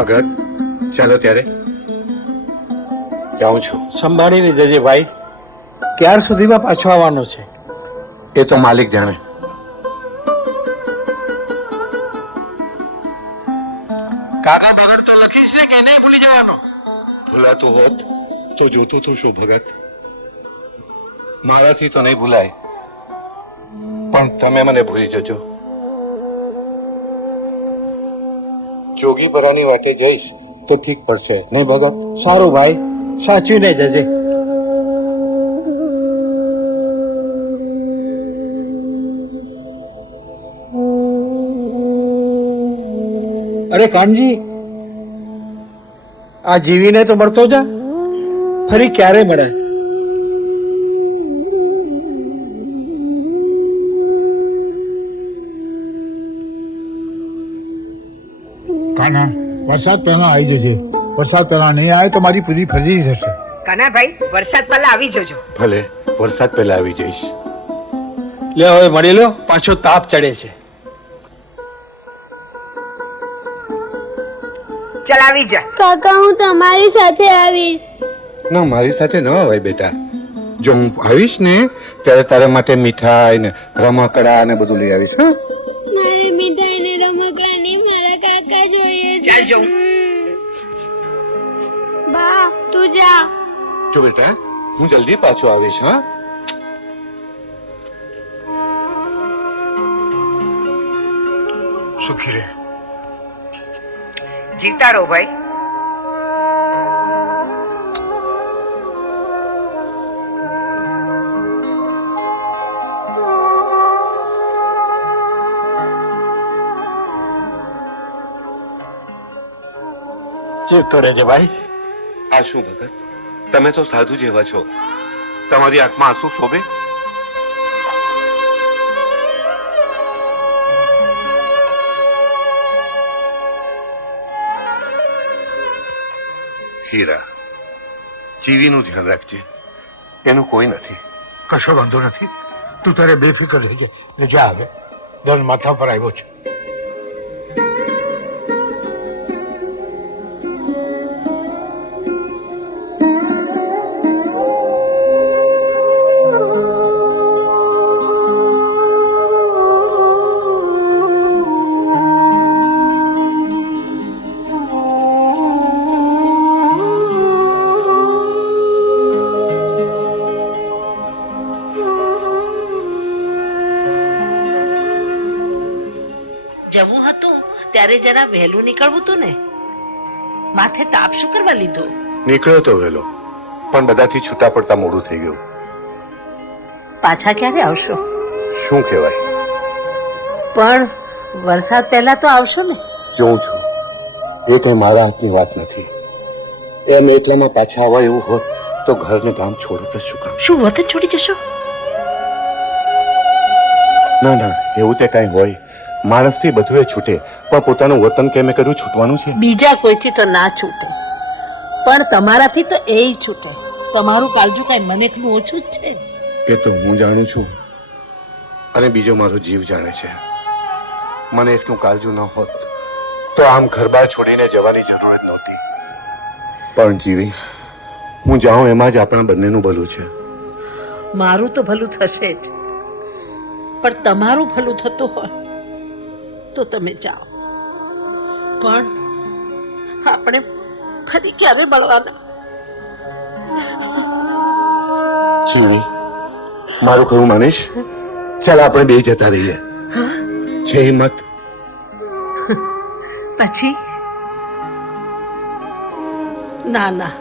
ભગત, ચાલો ત્યારે જાઉં છું. સંભાળીને જજે ભાઈ. ક્યાર સુધીમાં પાછો આવવાનો છે એ તો માલિક જાણે. કાકા બગડ તો લખીશ ને કે નહીં ભૂલી જવાનો? ભૂલાતું હોત તો જોતું તું શું ભગત? મારાથી તો નહીં ભૂલાય, પણ તમે મને ભૂલી જજો. જોગીપરાની વાટે જઈશ તો ઠીક પડશે નહીં ભગત? સારું ભાઈ, સાચવીને જજે. અરે કાનજી, આ જીવીને તો મળતો જા, ફરી ક્યારે મળે? કાના, વરસાદ પહેલા આવી જજે. વરસાદ પહેલા નહીં આવે તો મારી પૂરી ફરજી થશે. કાનાભાઈ, વરસાદ પહેલા આવી જજો. ભલે, વરસાદ પહેલા આવી જઈશ. લે હવે મળી લો, પાછો તાપ ચડે છે. ચાલ આવી જા. કાકા, હું તમારી સાથે આવીશ. ના, મારી સાથે ન હોય બેટા. જો હું આવીશ ને ત્યારે તારા માટે મીઠાઈ ને રમકડા ને બધું લઈ આવીશ. હા, મારે મીઠાઈ ને રમકડા નહીં, મારા કાકા જોઈએ છે. ચાલ જાઉં. બા, તું જા. જો બેટા, હું જલ્દી પાછો આવીશ. હા, સુખી રહે. જીવતા રહો ભાઈ. જીવતો રહેજે ભાઈ. આ શું ભગત, તમે તો સાધુ જેવા છો. તમારી આંખમાં આંસુ શોભે? હીરા, જીવીનું ધ્યાન રાખજે. એનું કોઈ નથી. કશો વાંધો નથી. તું તારે બેફિકર રહેજે. જા હવે, દર્દ માથા પર આવ્યો છે. જવું હતું ત્યારે જરા વહેલું નીકળવું તું ને. માથે તાપ શું કરવા લીધો? નીકળ્યો તો વહેલો, પણ બધાથી છૂટા પડતા મોડું થઈ ગયું. પાછા ક્યારે આવશો? શું કહેવાય? પણ વરસાદ પહેલા તો આવશો ને. જોઉં છું, એ કઈ મારા હાથની વાત નથી. એમ એટલામાં પાછા આવવા એવું હોત તો ઘર ને ગામ છોડત જ શું કામ? શું વતન છોડી જશો? ના ના, એવું તે કઈ હોય. માણસથી બધું છૂટે, પણ પોતાનું વતન કેમ કર્યું છૂટવાનું છે? બીજા કોઈથી તો ના છૂટે, પણ તમારાથી તો એ છૂટે. તમારું કાળજું કઈ મને એકલું ઓછું જ છે. એ તો હું જાણું છું, અને બીજો મારો જીવ જાણે છે. મને એકનું કાળજું ન હોત તો આમ ઘરબાર છોડીને જવાની જરૂર જ નહોતી. પણ જીવી, હું જાઉં એમાં જ આપણા બંનેનું ભલું છે. મારું તો ભલું થશે જ, પણ તમારું ભલું થતું હોય તો તમે જાઓ. પણ આપણે ફરી ક્યારે મળવાના? જીવી, મારું કહ્યું માનીશ? ચાલ આપણે બે જતા રહીએ. છે હિંમત? પછી ના ના,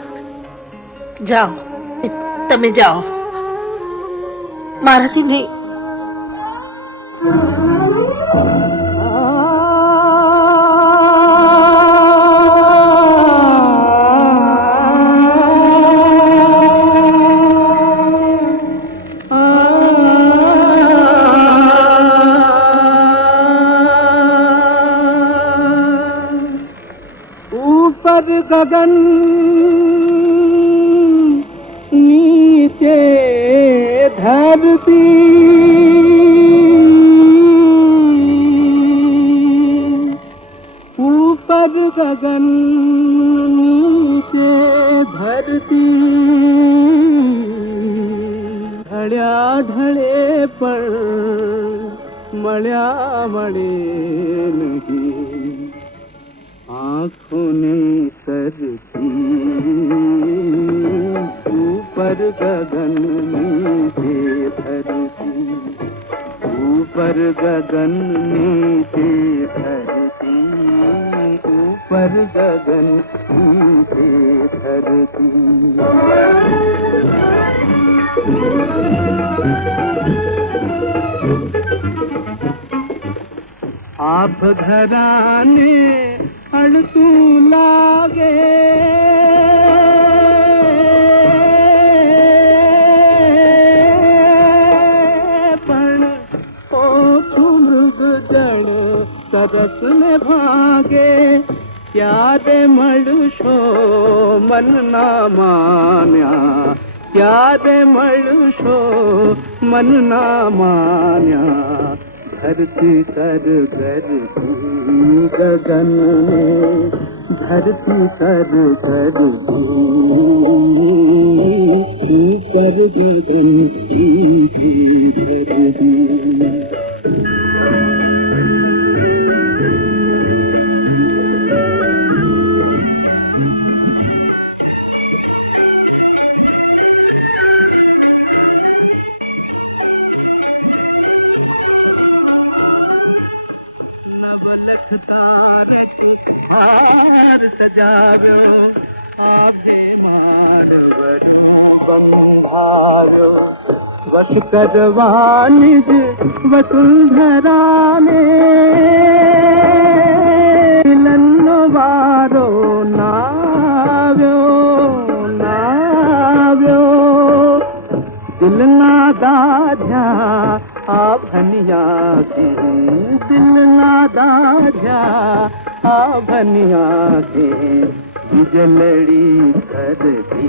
જાઓ, તમે જાઓ, મારાથી નહીં. ऊपर गगन नीचे धरती, ऊपर गगन नीचे धरती, ढळ्या ढळे पण मळ्या मळे नहीं, आँखों ने सरती, ऊपर गगन नीचे धरती, ऊपर गगन नीचे धरती, ऊपर गगन नीचे धरती. आप घराने માળતું લાગે પણ ઓછું મૃગજળ સરસ ને ભાગે ક્યારે મળશો મનના માન્યા ક્યારે મળશો મનના માન્યા ધરતી તર ગરજી ગગન ધરતી તર ગરજી કર ગગન હાર સજાવ્યો આપે મારવનું બંધાર્યો વસ કરવાની જ વસુંધરાને મિલનનો વારો નાવ્યો દિલના દાઢ્યા આભનિયા કે દિલના દાઢ્યા આભનિયા કે बिजलड़ी करती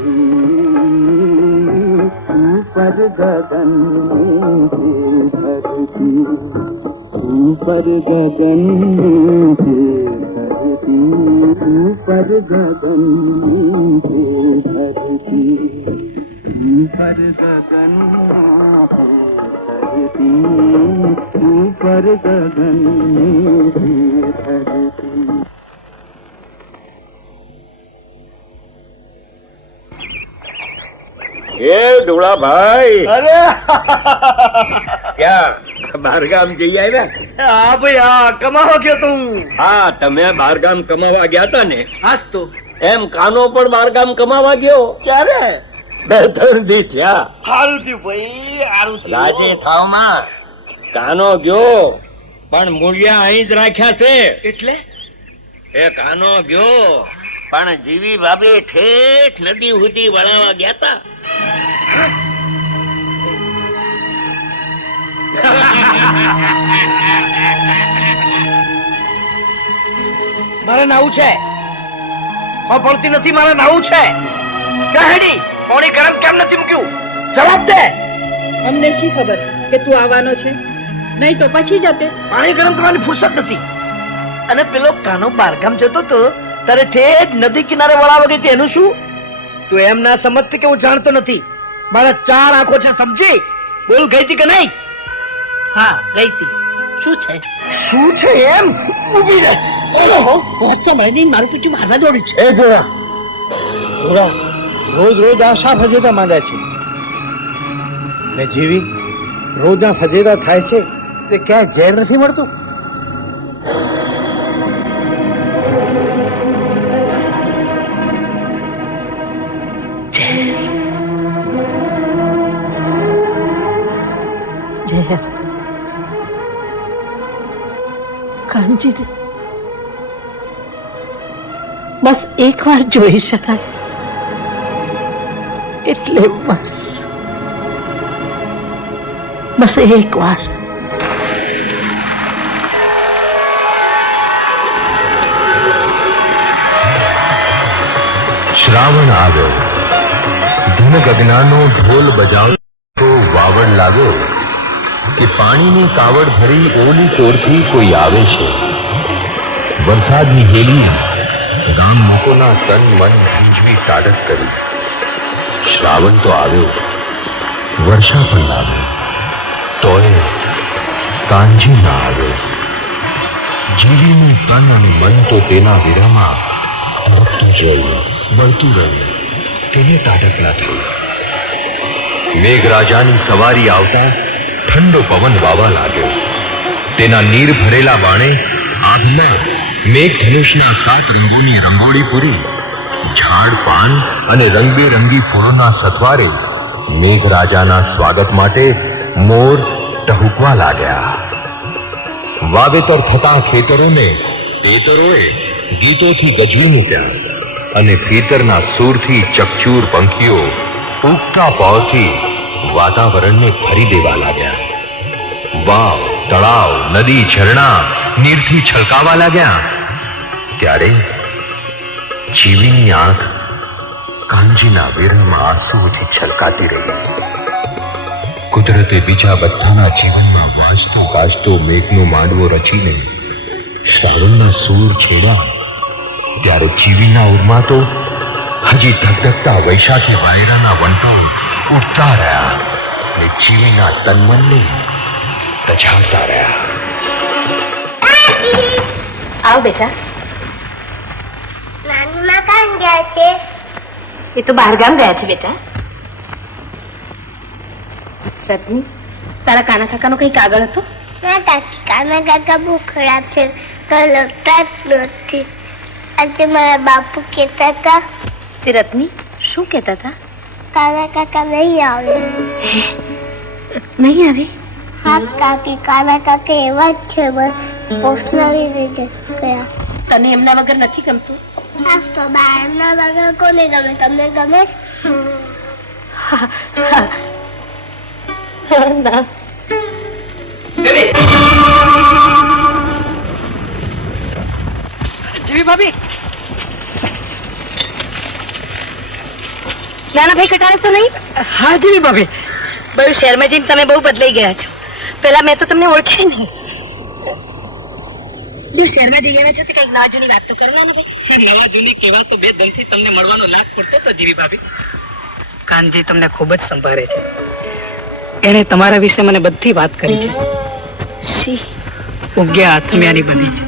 ऊपर गगन से धरती ऊपर गगन से धरती ऊपर गगन से धरती ऊपर गगन ऊपर गगन से धरती એ ધોળાભાઈ અરે ક્યાં બહારગામ જઈ આવ્યા? હા ભાઈ, હા કમાવા ગયો તું? હા, તમે બહારગામ કમાવા ગયા હતા ને? હાસ તો એમ કાનો પણ બહારગામ કમાવા ગયો? ક્યારે? 2-3 દી થયા. સારું થયું ભાઈ, સારું થયું. રાજી થાવ માં. કાનો ગયો પણ મૂળિયા અહીં જ રાખ્યા છે. એટલે એ કાનો ગયો પણ જીવી ભાભી ઠેઠ નદી સુધી વળાવા ગયા હતા. મારે નાવું છે, પડતી નથી, મારે નાવું છે. કહેડી પાણી ગરમ કેમ નથી મૂક્યું? જવાબ દે. અમને શી ખબર કે તું આવવાનો છે? નહીં તો પછી જતે. પાણી ગરમ કરવાની ફુરસત નથી. અને પેલો કાનો બહારગામ જતો તો તારે ઠેઠ નદી કિનારે વળાવા ગઈ તેનું શું? તું એમ ના સમજતી કે હું જાણતો નથી. મારા 4 આંખો છે, સમજી? બોલ, ગઈ હતી કે નહીં? હા, ગઈ હતી. શું છે? શું છે એમ? ઊભી રહે. ઓહો, હોત્સો મળી મારું પીછું મારવા દોડી છે. એ જોડા રોજ રોજ આ શા ફજેતા માંડ્યા છે ને જીવી રોજ આ ફજેતા થાય છે તે ક્યાં ઝેર નથી મળતું? કાનજી, બસ એક વાર જોઈ શકાય એટલે બસ એક વાર. શ્રાવણ આવ્યો, ધન ગગનાનો ઢોલ બજાવતો વાવડ લાગ્યો કે પાણીની કાવડ ભરી ઓલી કોરથી કોઈ આવે છે. વરસાદની હેલી ગામ લોકોના તન મન ભીંજવી તાડક કરી. શ્રાવણ તો આવ્યો, વર્ષા પણ લાવ્યો, તોય કાંજી ના આવ્યો. જીવીનું તન અને મન તો તેના વિરહમાં ધબકતું જ રહ્યું, બળતું રહ્યું, તેને તાડક ના થઈ. મેઘરાજાની સવારી આવતા ઠંડો પવન વાવા લાગ્યો. તેના નીર ભરેલા બાણે આભમાં મેઘધનુષના 7 રંગોની રંગોળી પૂરી. ઝાડ પાન અને રંગબેરંગી ફૂલોના સથવારે મેઘરાજાના સ્વાગત માટે મોર ટહુકવા લાગ્યા. વાવેતર થતા ખેતરોને તેતરોએ ગીતોથી ગજવી મૂક્યા અને ખેતરના સૂરથી ચકચૂર પંખીઓ ઉગતા પહોંચી વાતાવરણને ભરી દેવા લાગ્યા. વાવ, તળાવ, નદી, ઝરણા નીરથી છલકાવા લાગ્યા. ત્યારે જીવીની આંખ કાનજીના વિરહમાં આંસુઓથી છલકાતી રહી. કુદરતે બીજા બધાના જીવનમાં વાંચતો ગાજતો મેઘનો માંડવો રચીને શ્રાવણના સૂર છોડ્યા, ત્યારે જીવીના ઉરમાં તો હજી ધગધગતા વૈશાખી વાયરાના વંટાળ ઉડતા રહ્યા અને જીવીના તનમનને તજાવતા રહ્યા. આવ બેટા. નાની માં કાં ગયા છે? એ તો બહાર ગામ ગયા છે બેટા. રત્ની, તારા કાના કાકાનો કઈ કાગળ હતો? ના કાકી, કાના કાકા બહુ ખરાબ છે, તો લગતા જ નથી. આજે મારા બાપુ કહેતા હતા. તે રત્ની શું કહેતા હતા? કાના કાકા નહીં આવે. નહીં આવે? હા કાકી, કાના કાકા એવા જ છે, બસ પોસનાવી રીતે ગયા. તને એમના વગર નથી ગમતું? આજ તો બહારના વગર કોને ગમે? તમને ગમે? ના. જીવી ભાભી, નાના ભાઈ કટારે તો નહીં? હા જીવી ભાભી. બહુ શહેરમાં જઈને તમે બહુ બદલાઈ ગયા છો. પેલા મેં તો તમને ઓળખે નહીં. જો શહેરમાં જઈ આવ્યા છો તો કઈક નવા જૂની વાત તો કરો નાના ભાઈ. નવા જૂની કેવા તો બે દમથી તમને મળવાનો લાભ પડતો હતો જીવી ભાભી. કાનજી તમને ખૂબ જ સંભાળે છે. એણે તમારા વિશે મને બધી વાત કરી છે. શી? ઉગ્યા આથમિયાની બની છે.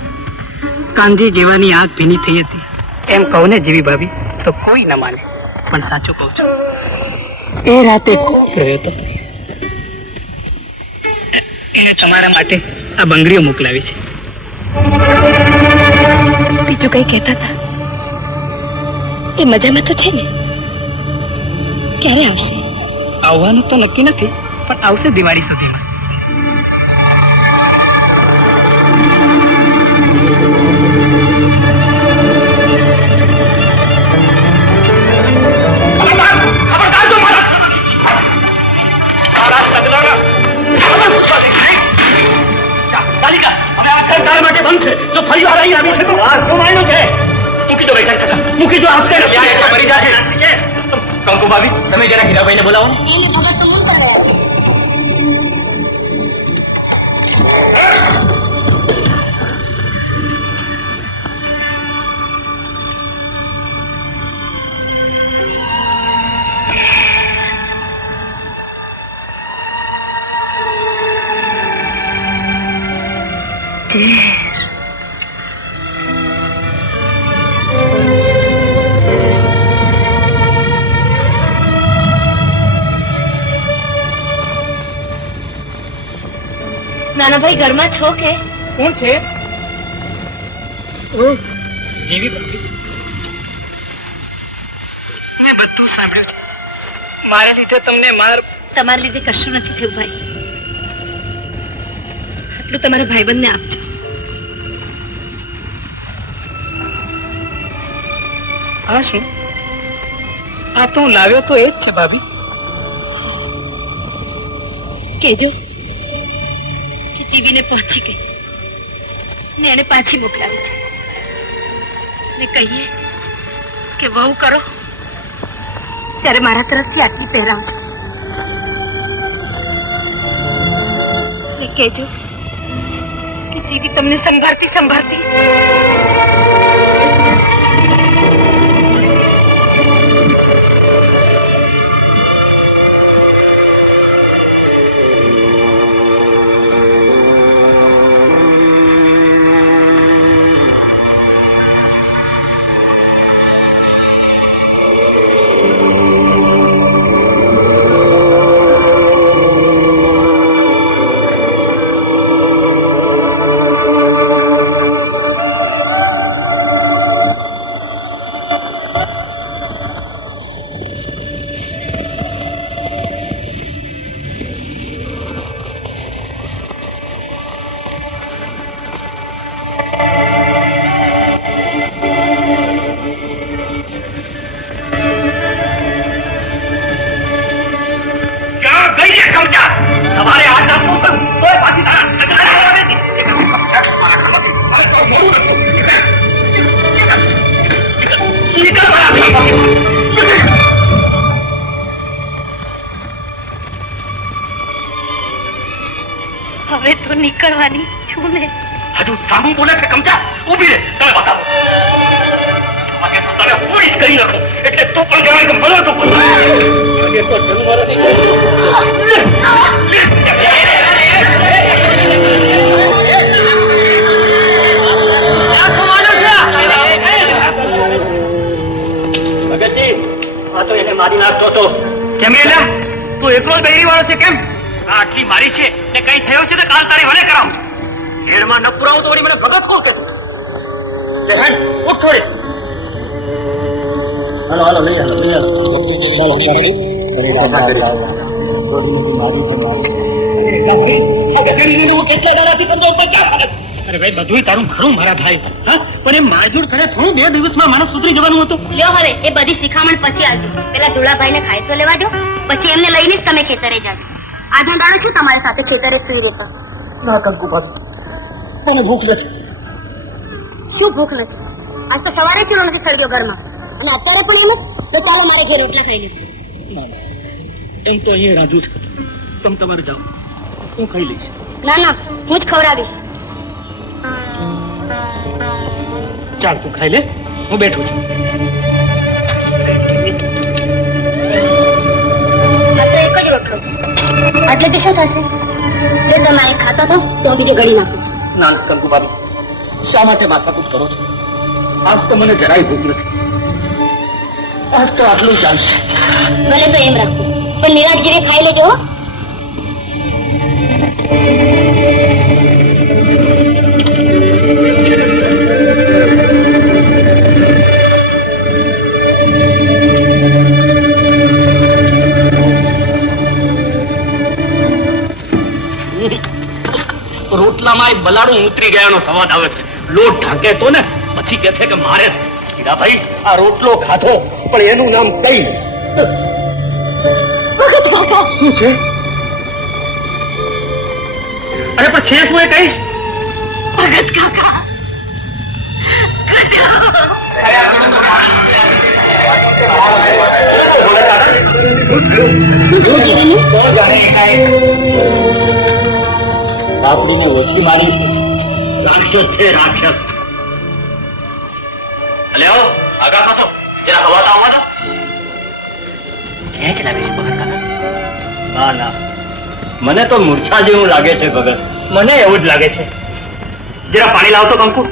કાનજી જેવાની આંખ ભીની થઈ હતી એમ કહું ને જીવી ભાભી તો કોઈ ન માને, પણ સાચું કહું છું. એ રાતે ખૂબ ગયો હતો. એને તમારા માટે આ બંગડીઓ મોકલાવી છે. બીજું કઈ કહેતા હતા? એ મજામાં તો છે ને? ક્યારે આવશે? આવવાનું તો નક્કી નથી, પણ આવશે દિવાળી સુધીમાં. ફરી વાર અહીં આવી છે તો આ શું માન્યું છે? મૂકી દો બેઠક કાકા, મૂકી દો. આપકે મરી જાય. કંકુ ભાભી, તમે જરા હીરાભાઈને બોલાવો ને. એને ભગત તો મૂંઝા રહ્યા છે. નાના ભાઈ ઘરમાં છો કે? કોણ છે? ઓહ, જીવી ભાભી. મેં બધું સાંભળ્યું છે. મારા લીધે તમને તમારા લીધે કશું નથી થયું ભાઈ. આટલું તમારા ભાઈબંધને આપજો. આ શું? આ તો હું લાવ્યો તો એ જ છે ભાભી. કેજો કે જીવીને પહોંચી ગઈ ને એને પાછી મોકલાવી છે. ને કહીએ કે વહુ કરો ત્યારે મારા તરફથી આટલી પહેરાવજો. ને કહેજો કે જીવી તમને સંભાળતી હવે તો નીકળવાની છું ને. હજુ સામુ બોલે છે કમચા ઊભી રહે તમે બતાવો આજે તો તને હું જ કરી નાખું એટલે તું પણ જાણે કે મને તો કોઈ જે તો જન્મરો નહીં ભગતજી આ તો એને મારી નાખતો હતો કેમ એટલે તું એકલો જ બહેરી વાળો છે કેમ આટલી મારી છે ને કઈ થયો છે તો કાલ તારી વડે કરાવું ઘેરમાં ન પુરાવું તો વળી મને ભગત કોણ કહેતું લે હેડ ઉઠ થોડી હાલો હાલો લઈ આવો અરે ભાઈ બધું તારું ખરું મારા ભાઈ હા પણ એ મારઝૂડ કરે થોડું 2 દિવસમાં માણસ સુધરી જવાનું હતું લ્યો હવે એ બધી શિખામણ પછી આવજો. પેલા ધોળાભાઈને ખાઈ તો લેવા દો, પછી એમને લઈને જ તમે ખેતરે જાજો. આજે દાડો છું તમારી સાથે ખેતરે સુઈ રહેતા. ના કંકુ બાદ મને ભૂખ નથી. શું ભૂખ નથી? આજ તો સવારે ચૂલો નથી સળગ્યો ઘરમાં અને અત્યારે પણ એમ જ. તો ચાલો મારે ઘેર રોટલા ખાઈ લઈશું. એમ તો અહીંયા રાજુ છે તમે તમારે જાઓ હું ખાઈ લઈશ. ના ના હું જ ખવડાવીશ. ચાલ તું ખાઈ લે હું બેઠો છું આ તો એક જ રોટલો છે એટલે શું થશે? જો તમે એક ખાતા થો તો હું બીજે ગળી નાખું છું. ના કંકુ બાબી શા માટે માથાકૂટ કરો છો આજ તો મને જરાય ભૂખ નથી આજ તો આટલું ચાલશે ભલે તો એમ રાખો પણ નિરાશ જેવી ખાઈ લેજો હો. રોટલામાં બલાડું ઉતરી ગયાનો સ્વાદ આવે છે લોટ ઢાંકે તો ને પછી કે છે કે મારે છે હીરાભાઈ આ રોટલો ખાધો પણ એનું નામ કઈ શું છે અરે પણ છે શું એ કહીશ ભગત કાકા બાપડીને ઓછી મારી રાક્ષસ છે રાક્ષસ અલે આવો આગળ પાછો જરા હવા તો આવવા દો ખેંચ લાગે છે ભગત કાકા ના ના મને તો મૂર્છા જેવું લાગે છે ભગત મને એવું જ લાગે છે જરા પાણી લાવતો કંકુ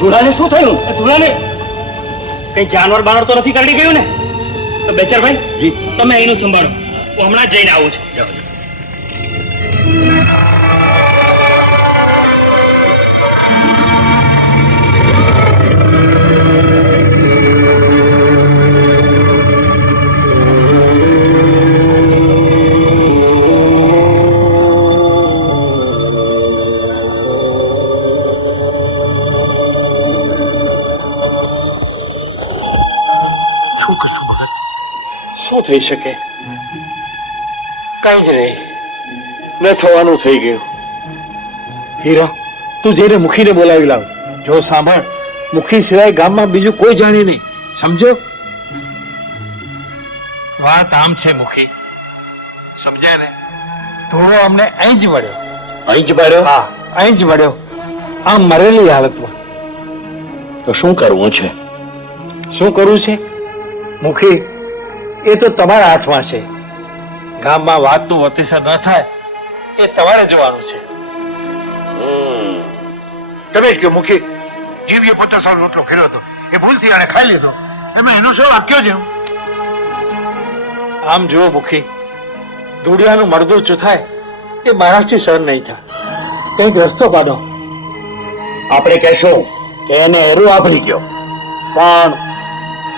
ધુરાને શું થયું ધુરાને કઈ જાનવર બાનવર તો નથી કરડી ગયું ને તો બેચરભાઈ જી તમે અહીંનું સંભાળો હું હમણાં જઈને આવું છું શું થઈ શકે? કઈ જ નહીં, ન થવાનું થઈ ગયું. હીરા, તું જઈને મુખીને બોલાવી લાવ. જો સાંભળ, મુખી સિવાય ગામમાં બીજું કોઈ જાણે નહીં, સમજો? વાત આમ છે મુખી, સમજાય ને? થોડો અમને અહીં જ વળ્યો. અહીં જ વળ્યો? હા, અહીં જ વળ્યો, આમ મરેલી હાલતમાં. તો શું કરવું છે? શું કરવું છે મુખી? એ તો તમારા હાથમાં છે. ગામમાં વાતનું વતીસર ન થાય એ તમારે જોવાનું છે. તમે જ કહો મુખી, જીવીએ પોતે સૌ રોટલો ખેર્યો હતો, એ ભૂલથી આને ખાઈ લીધો, એમાં એનું શું વાક્યો છે? આમ જુઓ મુખી, ધૂળિયાનું મળદું ચૂથાય એ માણસથી સહન નહીં થાય. કંઈક રસ્તો કાઢો. આપણે કહેશું કે એને એરું આભરી ગયો, પણ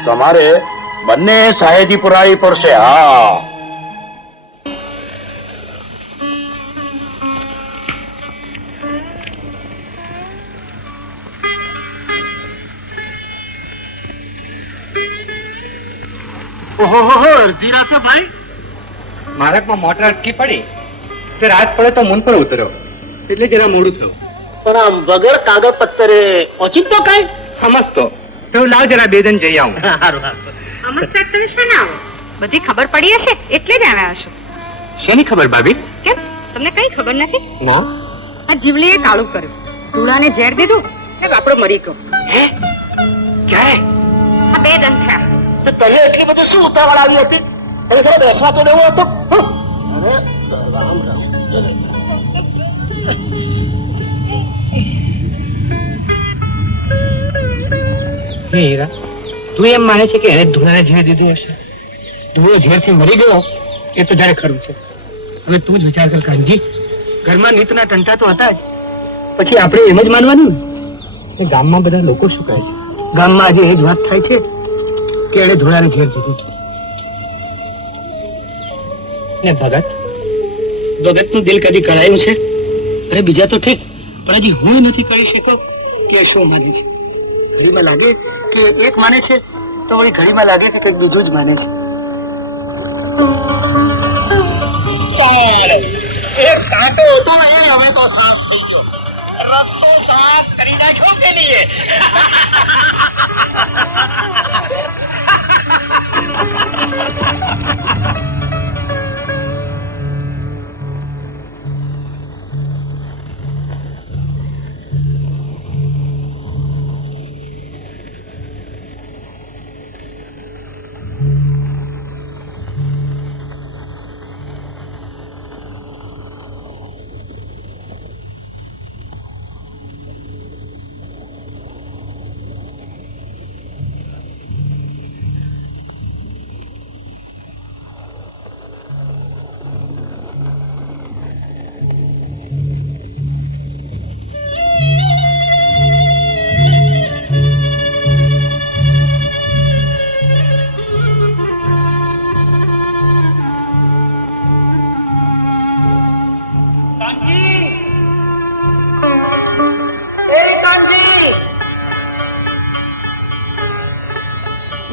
તમારે બંને સાહેદી પુરાવી પડશે. હા, ઓહો અડધી રાતે ભાઈ મારકમાં મોટર અટકી પડી કે રાત પડે તો મૂન પર ઉતર્યો એટલે જરા મોડું થયું. પણ આમ વગર કાગળ પત્તરે ઓચિંતો કઈ સમજતો તો લાવ જરા બે જણ જઈ આવું. સારું અમર સાહેબ તમે શા ના આવો? બધી ખબર પડી હશે એટલે જ આવ્યા હશો. શેની ખબર ભાભી? કેમ તમને કઈ ખબર નથી? ના. આ જીવલીએ કાળું કર્યું, ધૂળાને ઝેર દીધું ને આપણે મરી ગયો. હે ક્યારે? આ 2 દન થયા. તો તને એટલી બધી શું ઉતાવળ આવી હતી? એને જરા બેસવા તો દેવો હતો. અરે રામ રામ. હીરા તું એમ માને છે કે એને ધૂળાને ઝેર દીધું હશે? ધૂળો ઝેરથી મરી ગયો એ તો જયારે ખરું છે. હવે તું જ વિચાર કર કાનજી, ઘરમાં નીતના ટંટા તો હતા જ, પછી આપણે એમ જ માનવાનું ને? ગામમાં બધા લોકો શું કહે છે? ગામમાં આજે એ જ વાત થાય છે કે એને ધૂળાને ઝેર દીધું હતું. ને ભગતનું દિલ કદી કળાયું છે? અરે બીજા તો ઠીક, પણ હજી હું નથી કરી શક્યો કે શું માને છે. ઘડીમાં લાગે કે એક માને છે તો વળી ઘડીમાં લાગે કે કંઈક બીજું જ માને છે. એક કાંટો હતો એ હવે તો સાફ થઈ ગયો. રસ્તો સાફ કરી નાખ્યો કે નહીં?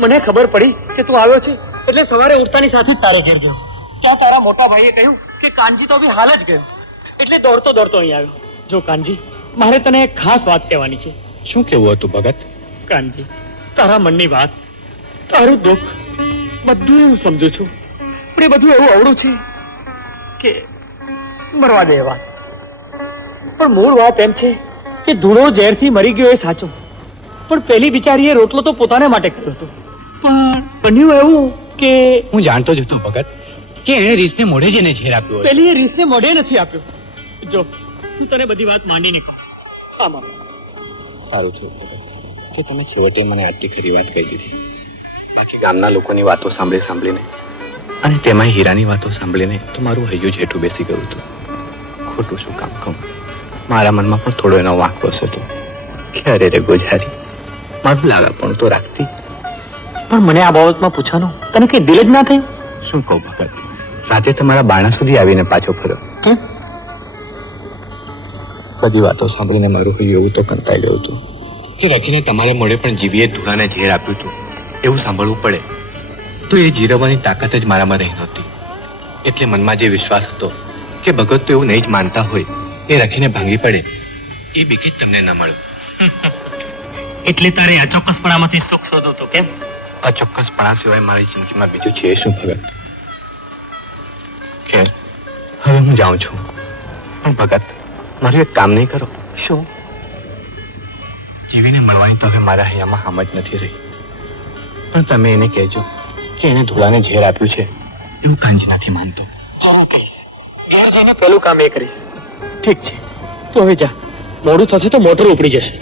મને ખબર પડી કે તું આવ્યો છે એટલે સવારે ઉઠતાની સાથે જ તારે ઘેર ગયો. ત્યાં તારા મોટા ભાઈએ કહ્યું કે કાનજી તો બી હાલ જ ગયો, એટલે દોડતો દોડતો અહીં આવ્યો. જો કાનજી, મારે તને એક ખાસ વાત કહેવાની છે. શું કેવું હતું ભગત? કાનજી, તારા મનની વાત, તારું દુઃખ બધું હું સમજુ છું, પણ એ બધું એવું અવળું છે કે મરવા દે વાત. પણ મૂળ વાત એમ છે કે ધૂળો ઝેરથી મરી ગયો એ સાચો, પણ પેલી બિચારીએ રોટલો તો પોતાને માટે કર્યો હતો. પણ બન્યું એવું કે હું જાણતો જ હતો ભગત કે એને રીસને મોઢે જ એને ઝેર આપ્યો. પેલી એ રીસને મોઢે નથી આપ્યો. જો હું તને બધી વાત માંડી નહીં કહું. આમાં સારું થયું ભગત કે તમે છેવટે મને આટલી ખરી વાત કહી દીધી. બાકી ગામના લોકોની વાતો સાંભળીને અને તેમાં હીરાની વાતો સાંભળીને તો મારું હૈયું જ હેઠું બેસી ગયું હતું. ખોટું શું કામ કહું, મારા મનમાં પણ થોડો એનો વાંક વસ્યો હતો કે અરે રે ગોઝારી, મારું લાગાપણું તો રાખતી, પણ મને આ બાબતમાં પૂછવાનું તને કઈ દિલ જ ના થયું? શું કહું ભગત, રાતે તમારા બાણા સુધી આવીને પાછો ફર્યો. કેમ? બધી વાતો સાંભળીને મારું હૈયું એવું તો કંટાઈ ગયું હતું કે રખીને તમારા મોઢે પણ જીવીએ ધૂળાને ઝેર આપ્યું હતું એવું સાંભળવું પડે તો એ જીરવવાની તાકાત જ મારામાં રહી નહોતી. એટલે મનમાં જે વિશ્વાસ હતો કે ભગત તો એવું નહીં જ માનતા હોય, એ રખીને ભાંગી પડે એ બીકે જ તમને ન મળ્યું. એટલે તારે અચોક્કસપણામાંથી સુખ શોધો તો કેમ? અચોક્કસપણા સિવાય મારી જિંદગીમાં બીજું છે શું ભગત? કે હવે હું જાઉં છું, પણ ભગત મારું એક કામ નહીં કરો? શું? જીવીને મળવાની તો હવે મારા હૈયામાં હામ જ નથી રહી, પણ તમે એને કહેજો કે એને ધૂળાને ઝેર આપ્યું છે એવું કાંજી નથી માનતો. જરૂર કહીશ. ઘેર જઈને પેલું કામ એ કરીશ. ઠીક છે, તો હવે જા, મોડું થશે તો મોટર ઉપડી જશે.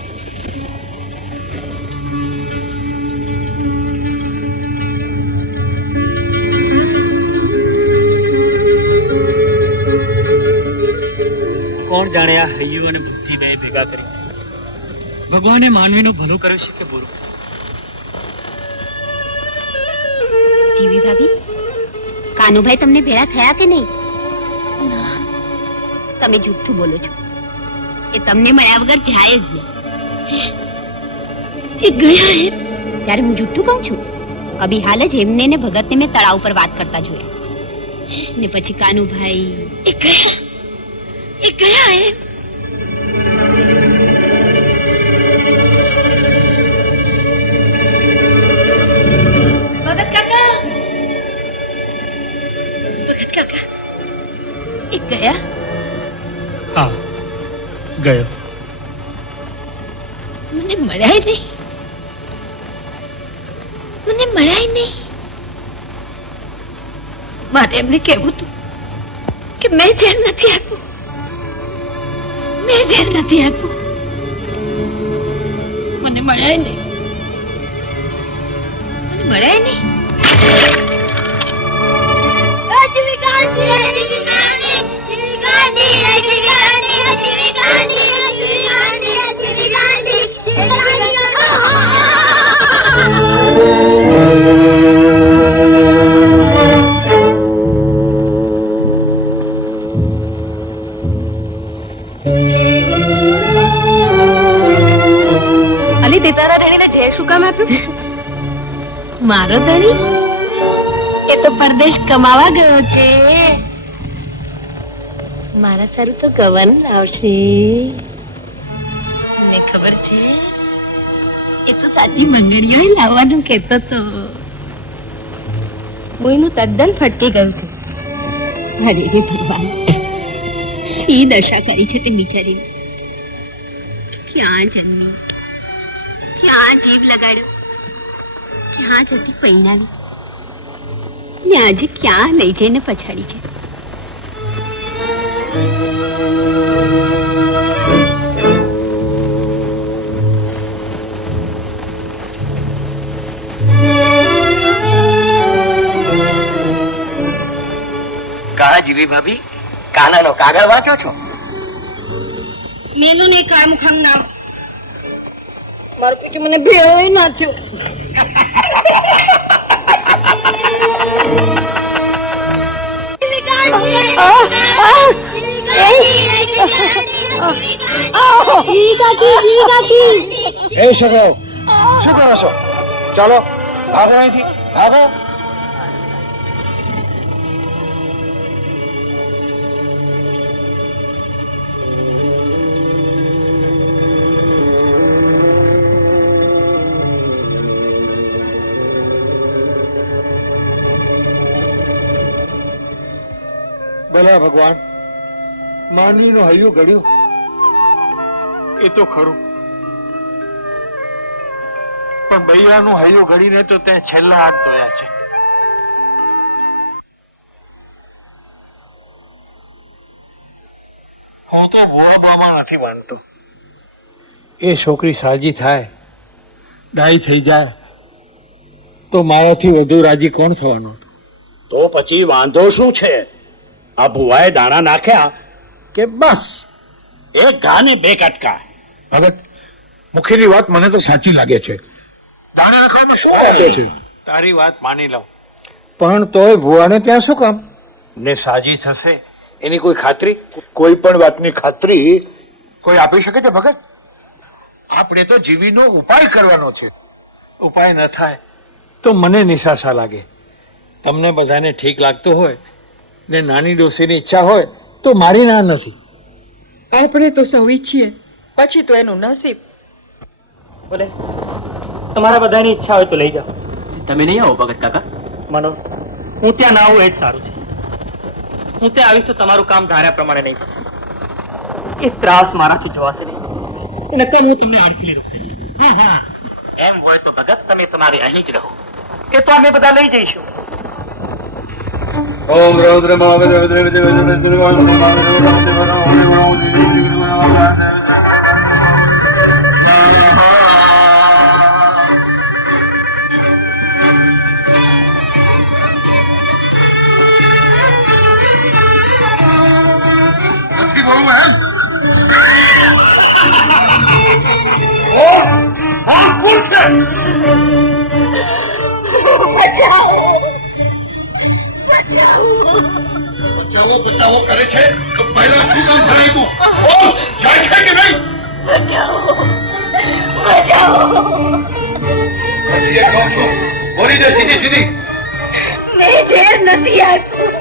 કોણ જાણે આ હૈયું અને બુદ્ધિ બે ભેગા કરી ભગવાને માનવીનું ભલું કર્યું છે કે બુરું? જીવી ભાભી, કાનુભાઈ તમને ભેળા થયા કે નહીં? ના, તમે જૂઠું બોલો છો. એ તમને મળ્યા વગર જાય જ નહીં. એ ગયા ત્યારે હું જૂઠું કહું છું? અભી હાલ જ એમને ને ભગતને મેં તળાવ પર વાત કરતા જોયા ને પછી કાનુભાઈ એ ગયા એ ભગત કાકા એ ગયા હા ગયો. મને મળ્યા નહીં. મારે એમને કહેવું હતું કે મેં ઝેર નથી આપ્યું. મને મળ્યા નહીં. અલી તે તારા ધણીને ઝેર શું કામ આપ્યું? મારો ધણી એ તો પરદેશ કમાવા ગયો છે. મારા સારું તો ગવન લાવશે. મને ખબર છે એ તો સાચી મંગળીઓ લાવવાનું કહેતો તો. મોયનું તદ્દન ફટકી ગયું છે. અરે રે ભગવાન, શી દશા કરી છે તે બિચારીને. ક્યાં જન્મી, ક્યાં જીવ લગાડ્યો, ક્યાં જતી પૈણાની ને આજે ક્યાં લઈ જઈને પછાડી છે. કાળા જીવી ભાભી, કાનાનો કાગળ વાંચો છો? મેલું ને કામખામ નામ મારું પીછું મને ભેળોય નાખ્યો. એ છોકરાઓ, શું કરો છો? ચાલો ભાગો અહીંથી, ભાગો. ભલા ભગવાન, માનવીનું હૈયું ઘડ્યું એ તો ખરું, પણ બૈરાનું હૈયું ઘડીને તો તે છેલ્લા હાથ ધોયા છે. હું તો ભોળબામાં નથી માનતો. એ છોકરી સાજી થાય, ડાઈ થઈ જાય તો મારાથી વધુ રાજી કોણ થવાનું? તો પછી વાંધો શું છે? આ ભુવાએ દાણા નાખ્યા કે બસ એક ઘા ને બે કટકા. ભગત, મુખીની વાત મને તો સાચી લાગે છે. દાણા નાખવામાં શું વાંધો છે? તારી વાત માની લઉં, પણ તોય ભુવાને ત્યાં શું કામ? ને સાજી થશે એની કોઈ ખાતરી? કોઈ પણ વાતની ખાતરી કોઈ આપી શકે છે ભગત? આપણે તો જીવીનો ઉપાય કરવાનો છે. ઉપાય ન થાય તો મને નિશાસા લાગે. તમને બધાને ઠીક લાગતું હોય ને નાની ડોસીની ઈચ્છા હોય તો મારી ના નથી. આપણે તો સૌ ઈચ્છીએ, પછી તો એનું નસીબ. બોલે તમારા બધાની ઈચ્છા હોય તો લઈ જાઓ. તમે નહીં આવો ભગત કાકા? મનો, હું ત્યાં ના આવું એ જ સારું છે. હું ત્યાં આવીશ તો તમારું કામ ધાર્યા પ્રમાણે નહીં થાય. એ ત્રાસ મારાથી જોવાશે નહીં. નકર હું તમને આડથી એમ હોય તો ભગત તમે તમારે અહીં જ રહો, કે તો અમે બધા લઈ જઈશું. ઓમ રૌદ્ર બચાવો કરે છે તો પહેલા શું કામ કરાયું? જાય છે કે નહીં? બચાવો. હજી એક કહું છું, બોલી દે સીધી સીધી. મેં ઝેર નથી આપ્યું.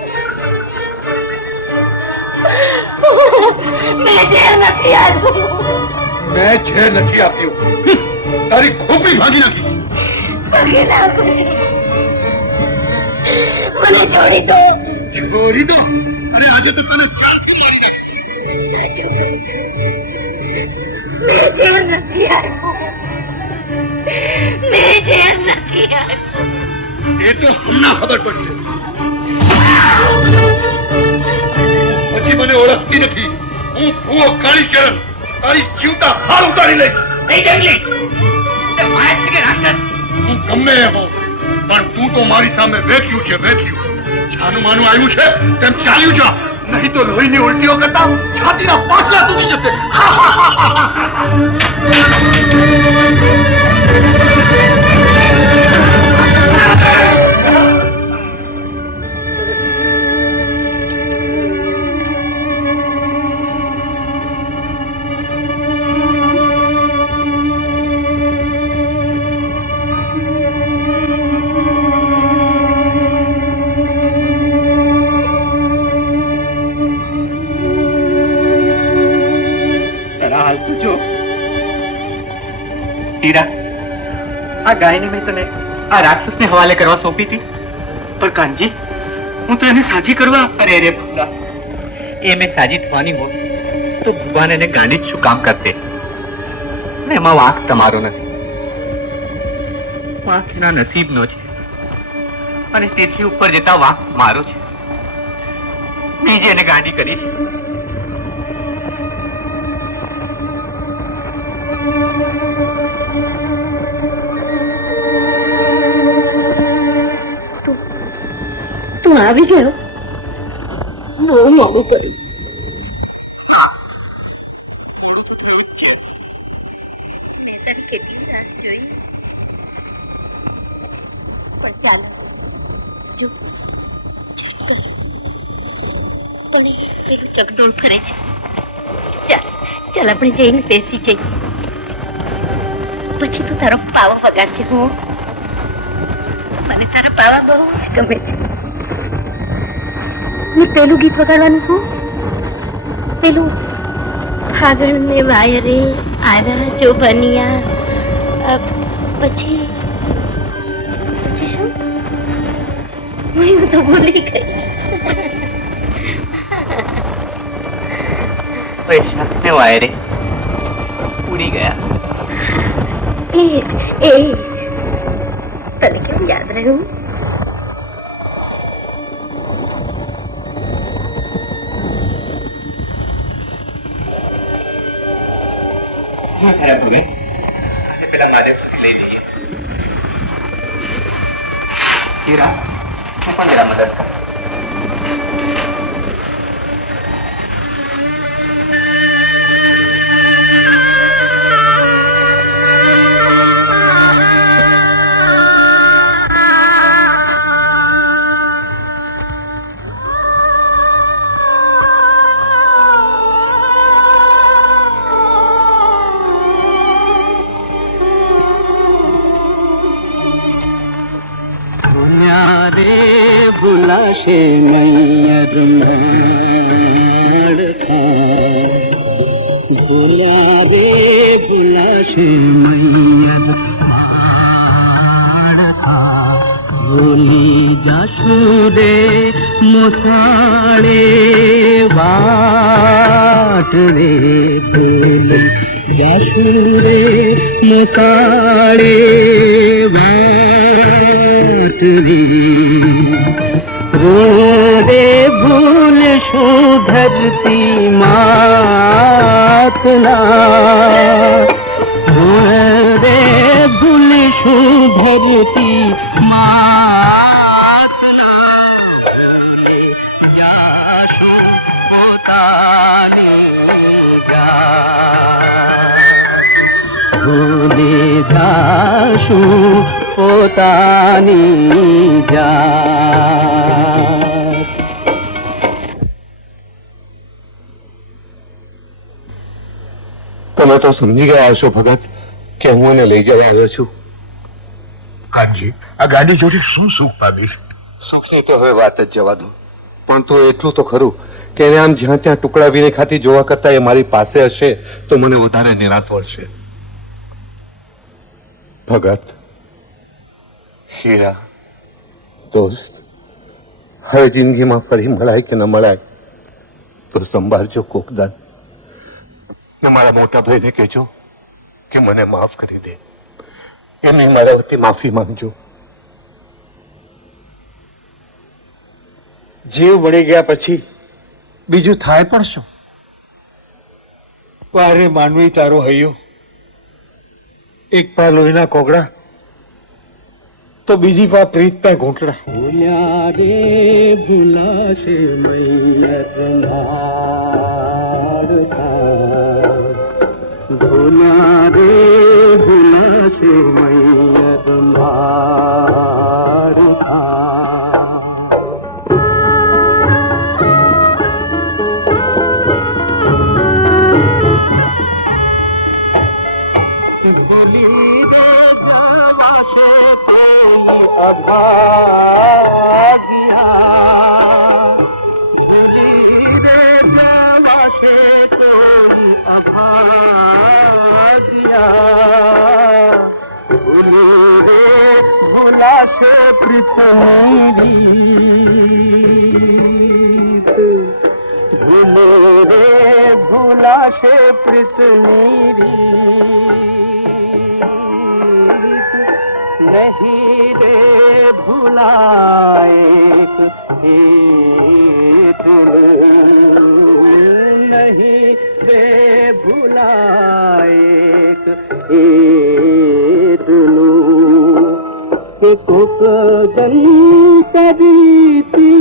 મેં ઝેર નથી આપ્યું. મેં ઝેર નથી આપ્યું. તારી ખોપડી ભાંગી નાખી. પગે લાગુ છું. મને છોડી દો. છોડી દો. અરે આજે તો તને ચાલથી મારી મેં ઝેર નથી આપ્યું. મેં ઝેર નથી આપ્યું. એ તો હમણાં ખબર પડશે. પછી મને ઓળખતી નથી. હું ભૂવો કાળીચરણ તારી જીવતા હાલ ઉતારી લઈશ. નહીં જંગલી તે માય છે કે રાક્ષસ? હું ગમે એ હોઉં, પણ તું તો મારી સામે વેચ્યું છે, વેચ્યું. છાનું માનું આવ્યું છે તેમ ચાલ્યું જા, નહીં તો લોહીની ઉલટીઓ કરતા છાતીના પાછલા તૂટી જશે. હીરા, આ ગાયને મેં તને આ રાક્ષસને હવાલે કરવા સોંપી હતી, પણ કાનજી હું તો એને સાજી કરવા. અરે રે ભૂલા, એ મેં સાજી થવાની હોત તો ભગવાન એને ગાંડી જ શું કામ કરતે? ને એમાં વાંક તમારો નથી, વાંક એના નસીબનો છે, અને તેથી ઉપર જતા વાંક મારો છે. મેં જે એને ગાંડી કરી છે. તું આવી ગયો? બહુ મોડું કર્યું. કેટલી રાત જોઈ. ચાલ જો ચકડોળ ફરે છે. ચાલ ચાલ આપણે જઈને બેસી જઈએ. પછી તું તારો પાવો વગાડજે. મને તારા પાવા બહુ જ ગમે છે. હું પેલું ગીત વગાડવાનું છું, પેલું ફાગણ ને વાયરે આવ્યા જો બનિયા. પછી પછી શું? હું તો ભૂલી ગઈ. વૈશાખ ને વાયરે ઉડી ગયા. એ તને કેમ યાદ રહ્યું? ખરાબ હો ગઈ. પેલા મારે લઈ દઈએ. હીરા, હું પણ જરા મદદ કર. રે ભૂલાશે નૈયર ભૂલ્યા રે ભૂલાશે નૈયર ભૂલી જાશું રે મોસાળે વાટ રે ભૂલી જાશું રે મોસાળે વાટ રે ભૂલ શું ધરતી માતના રે ભૂલ શું ધરતી માતના જાશું પોતાની ભૂલે જાશું પોતાની જાત. તમે તો સમજી ગયા હશો ભગત કે હું એને લઈ જવા આવ્યો છું. કાનજી, આ ગાડી જોડે શું સુખ પામીશ? સુખની તો હવે વાત જ જવા દો, પણ તો એટલું તો ખરું કે એને આમ જ્યાં ત્યાં ટુકડા વીણે ખાતી જોવા કરતા એ મારી પાસે હશે તો મને વધારે નિરાંત મળશે. ભગત, હીરા, દોસ્ત, હવે જિંદગીમાં ફરી મળાય કે ન મળાય તો સંભાળજો કોકદાન. ને મારા મોટા ભાઈને કહેજો કે મને માફ કરી દે, એમની મારા વતી માફી માંગજો. જીવ મળી ગયા પછી બીજું થાય પણ શું? વારે માનવી તારો હૈયો, એક પા લોહીના કોગળા તો બીજી પા પ્રીતના ઘૂંટડા. ભૂલ્યા રે ભૂલાશે મૈયત મારતા, ભૂલ્યા રે ભૂલાશે મૈયત મારતા. અભાગ્યા ભૂલી રે જવાશે કોઈ અભાગ્યા, ભૂલી રે ભૂલાશે પ્રીતમની રીત, ભૂલે રે ભૂલાશે પ્રીતની રીત, નહીં રે ભૂલાएक नहीं रे भूलाएक के कोक गली करी थी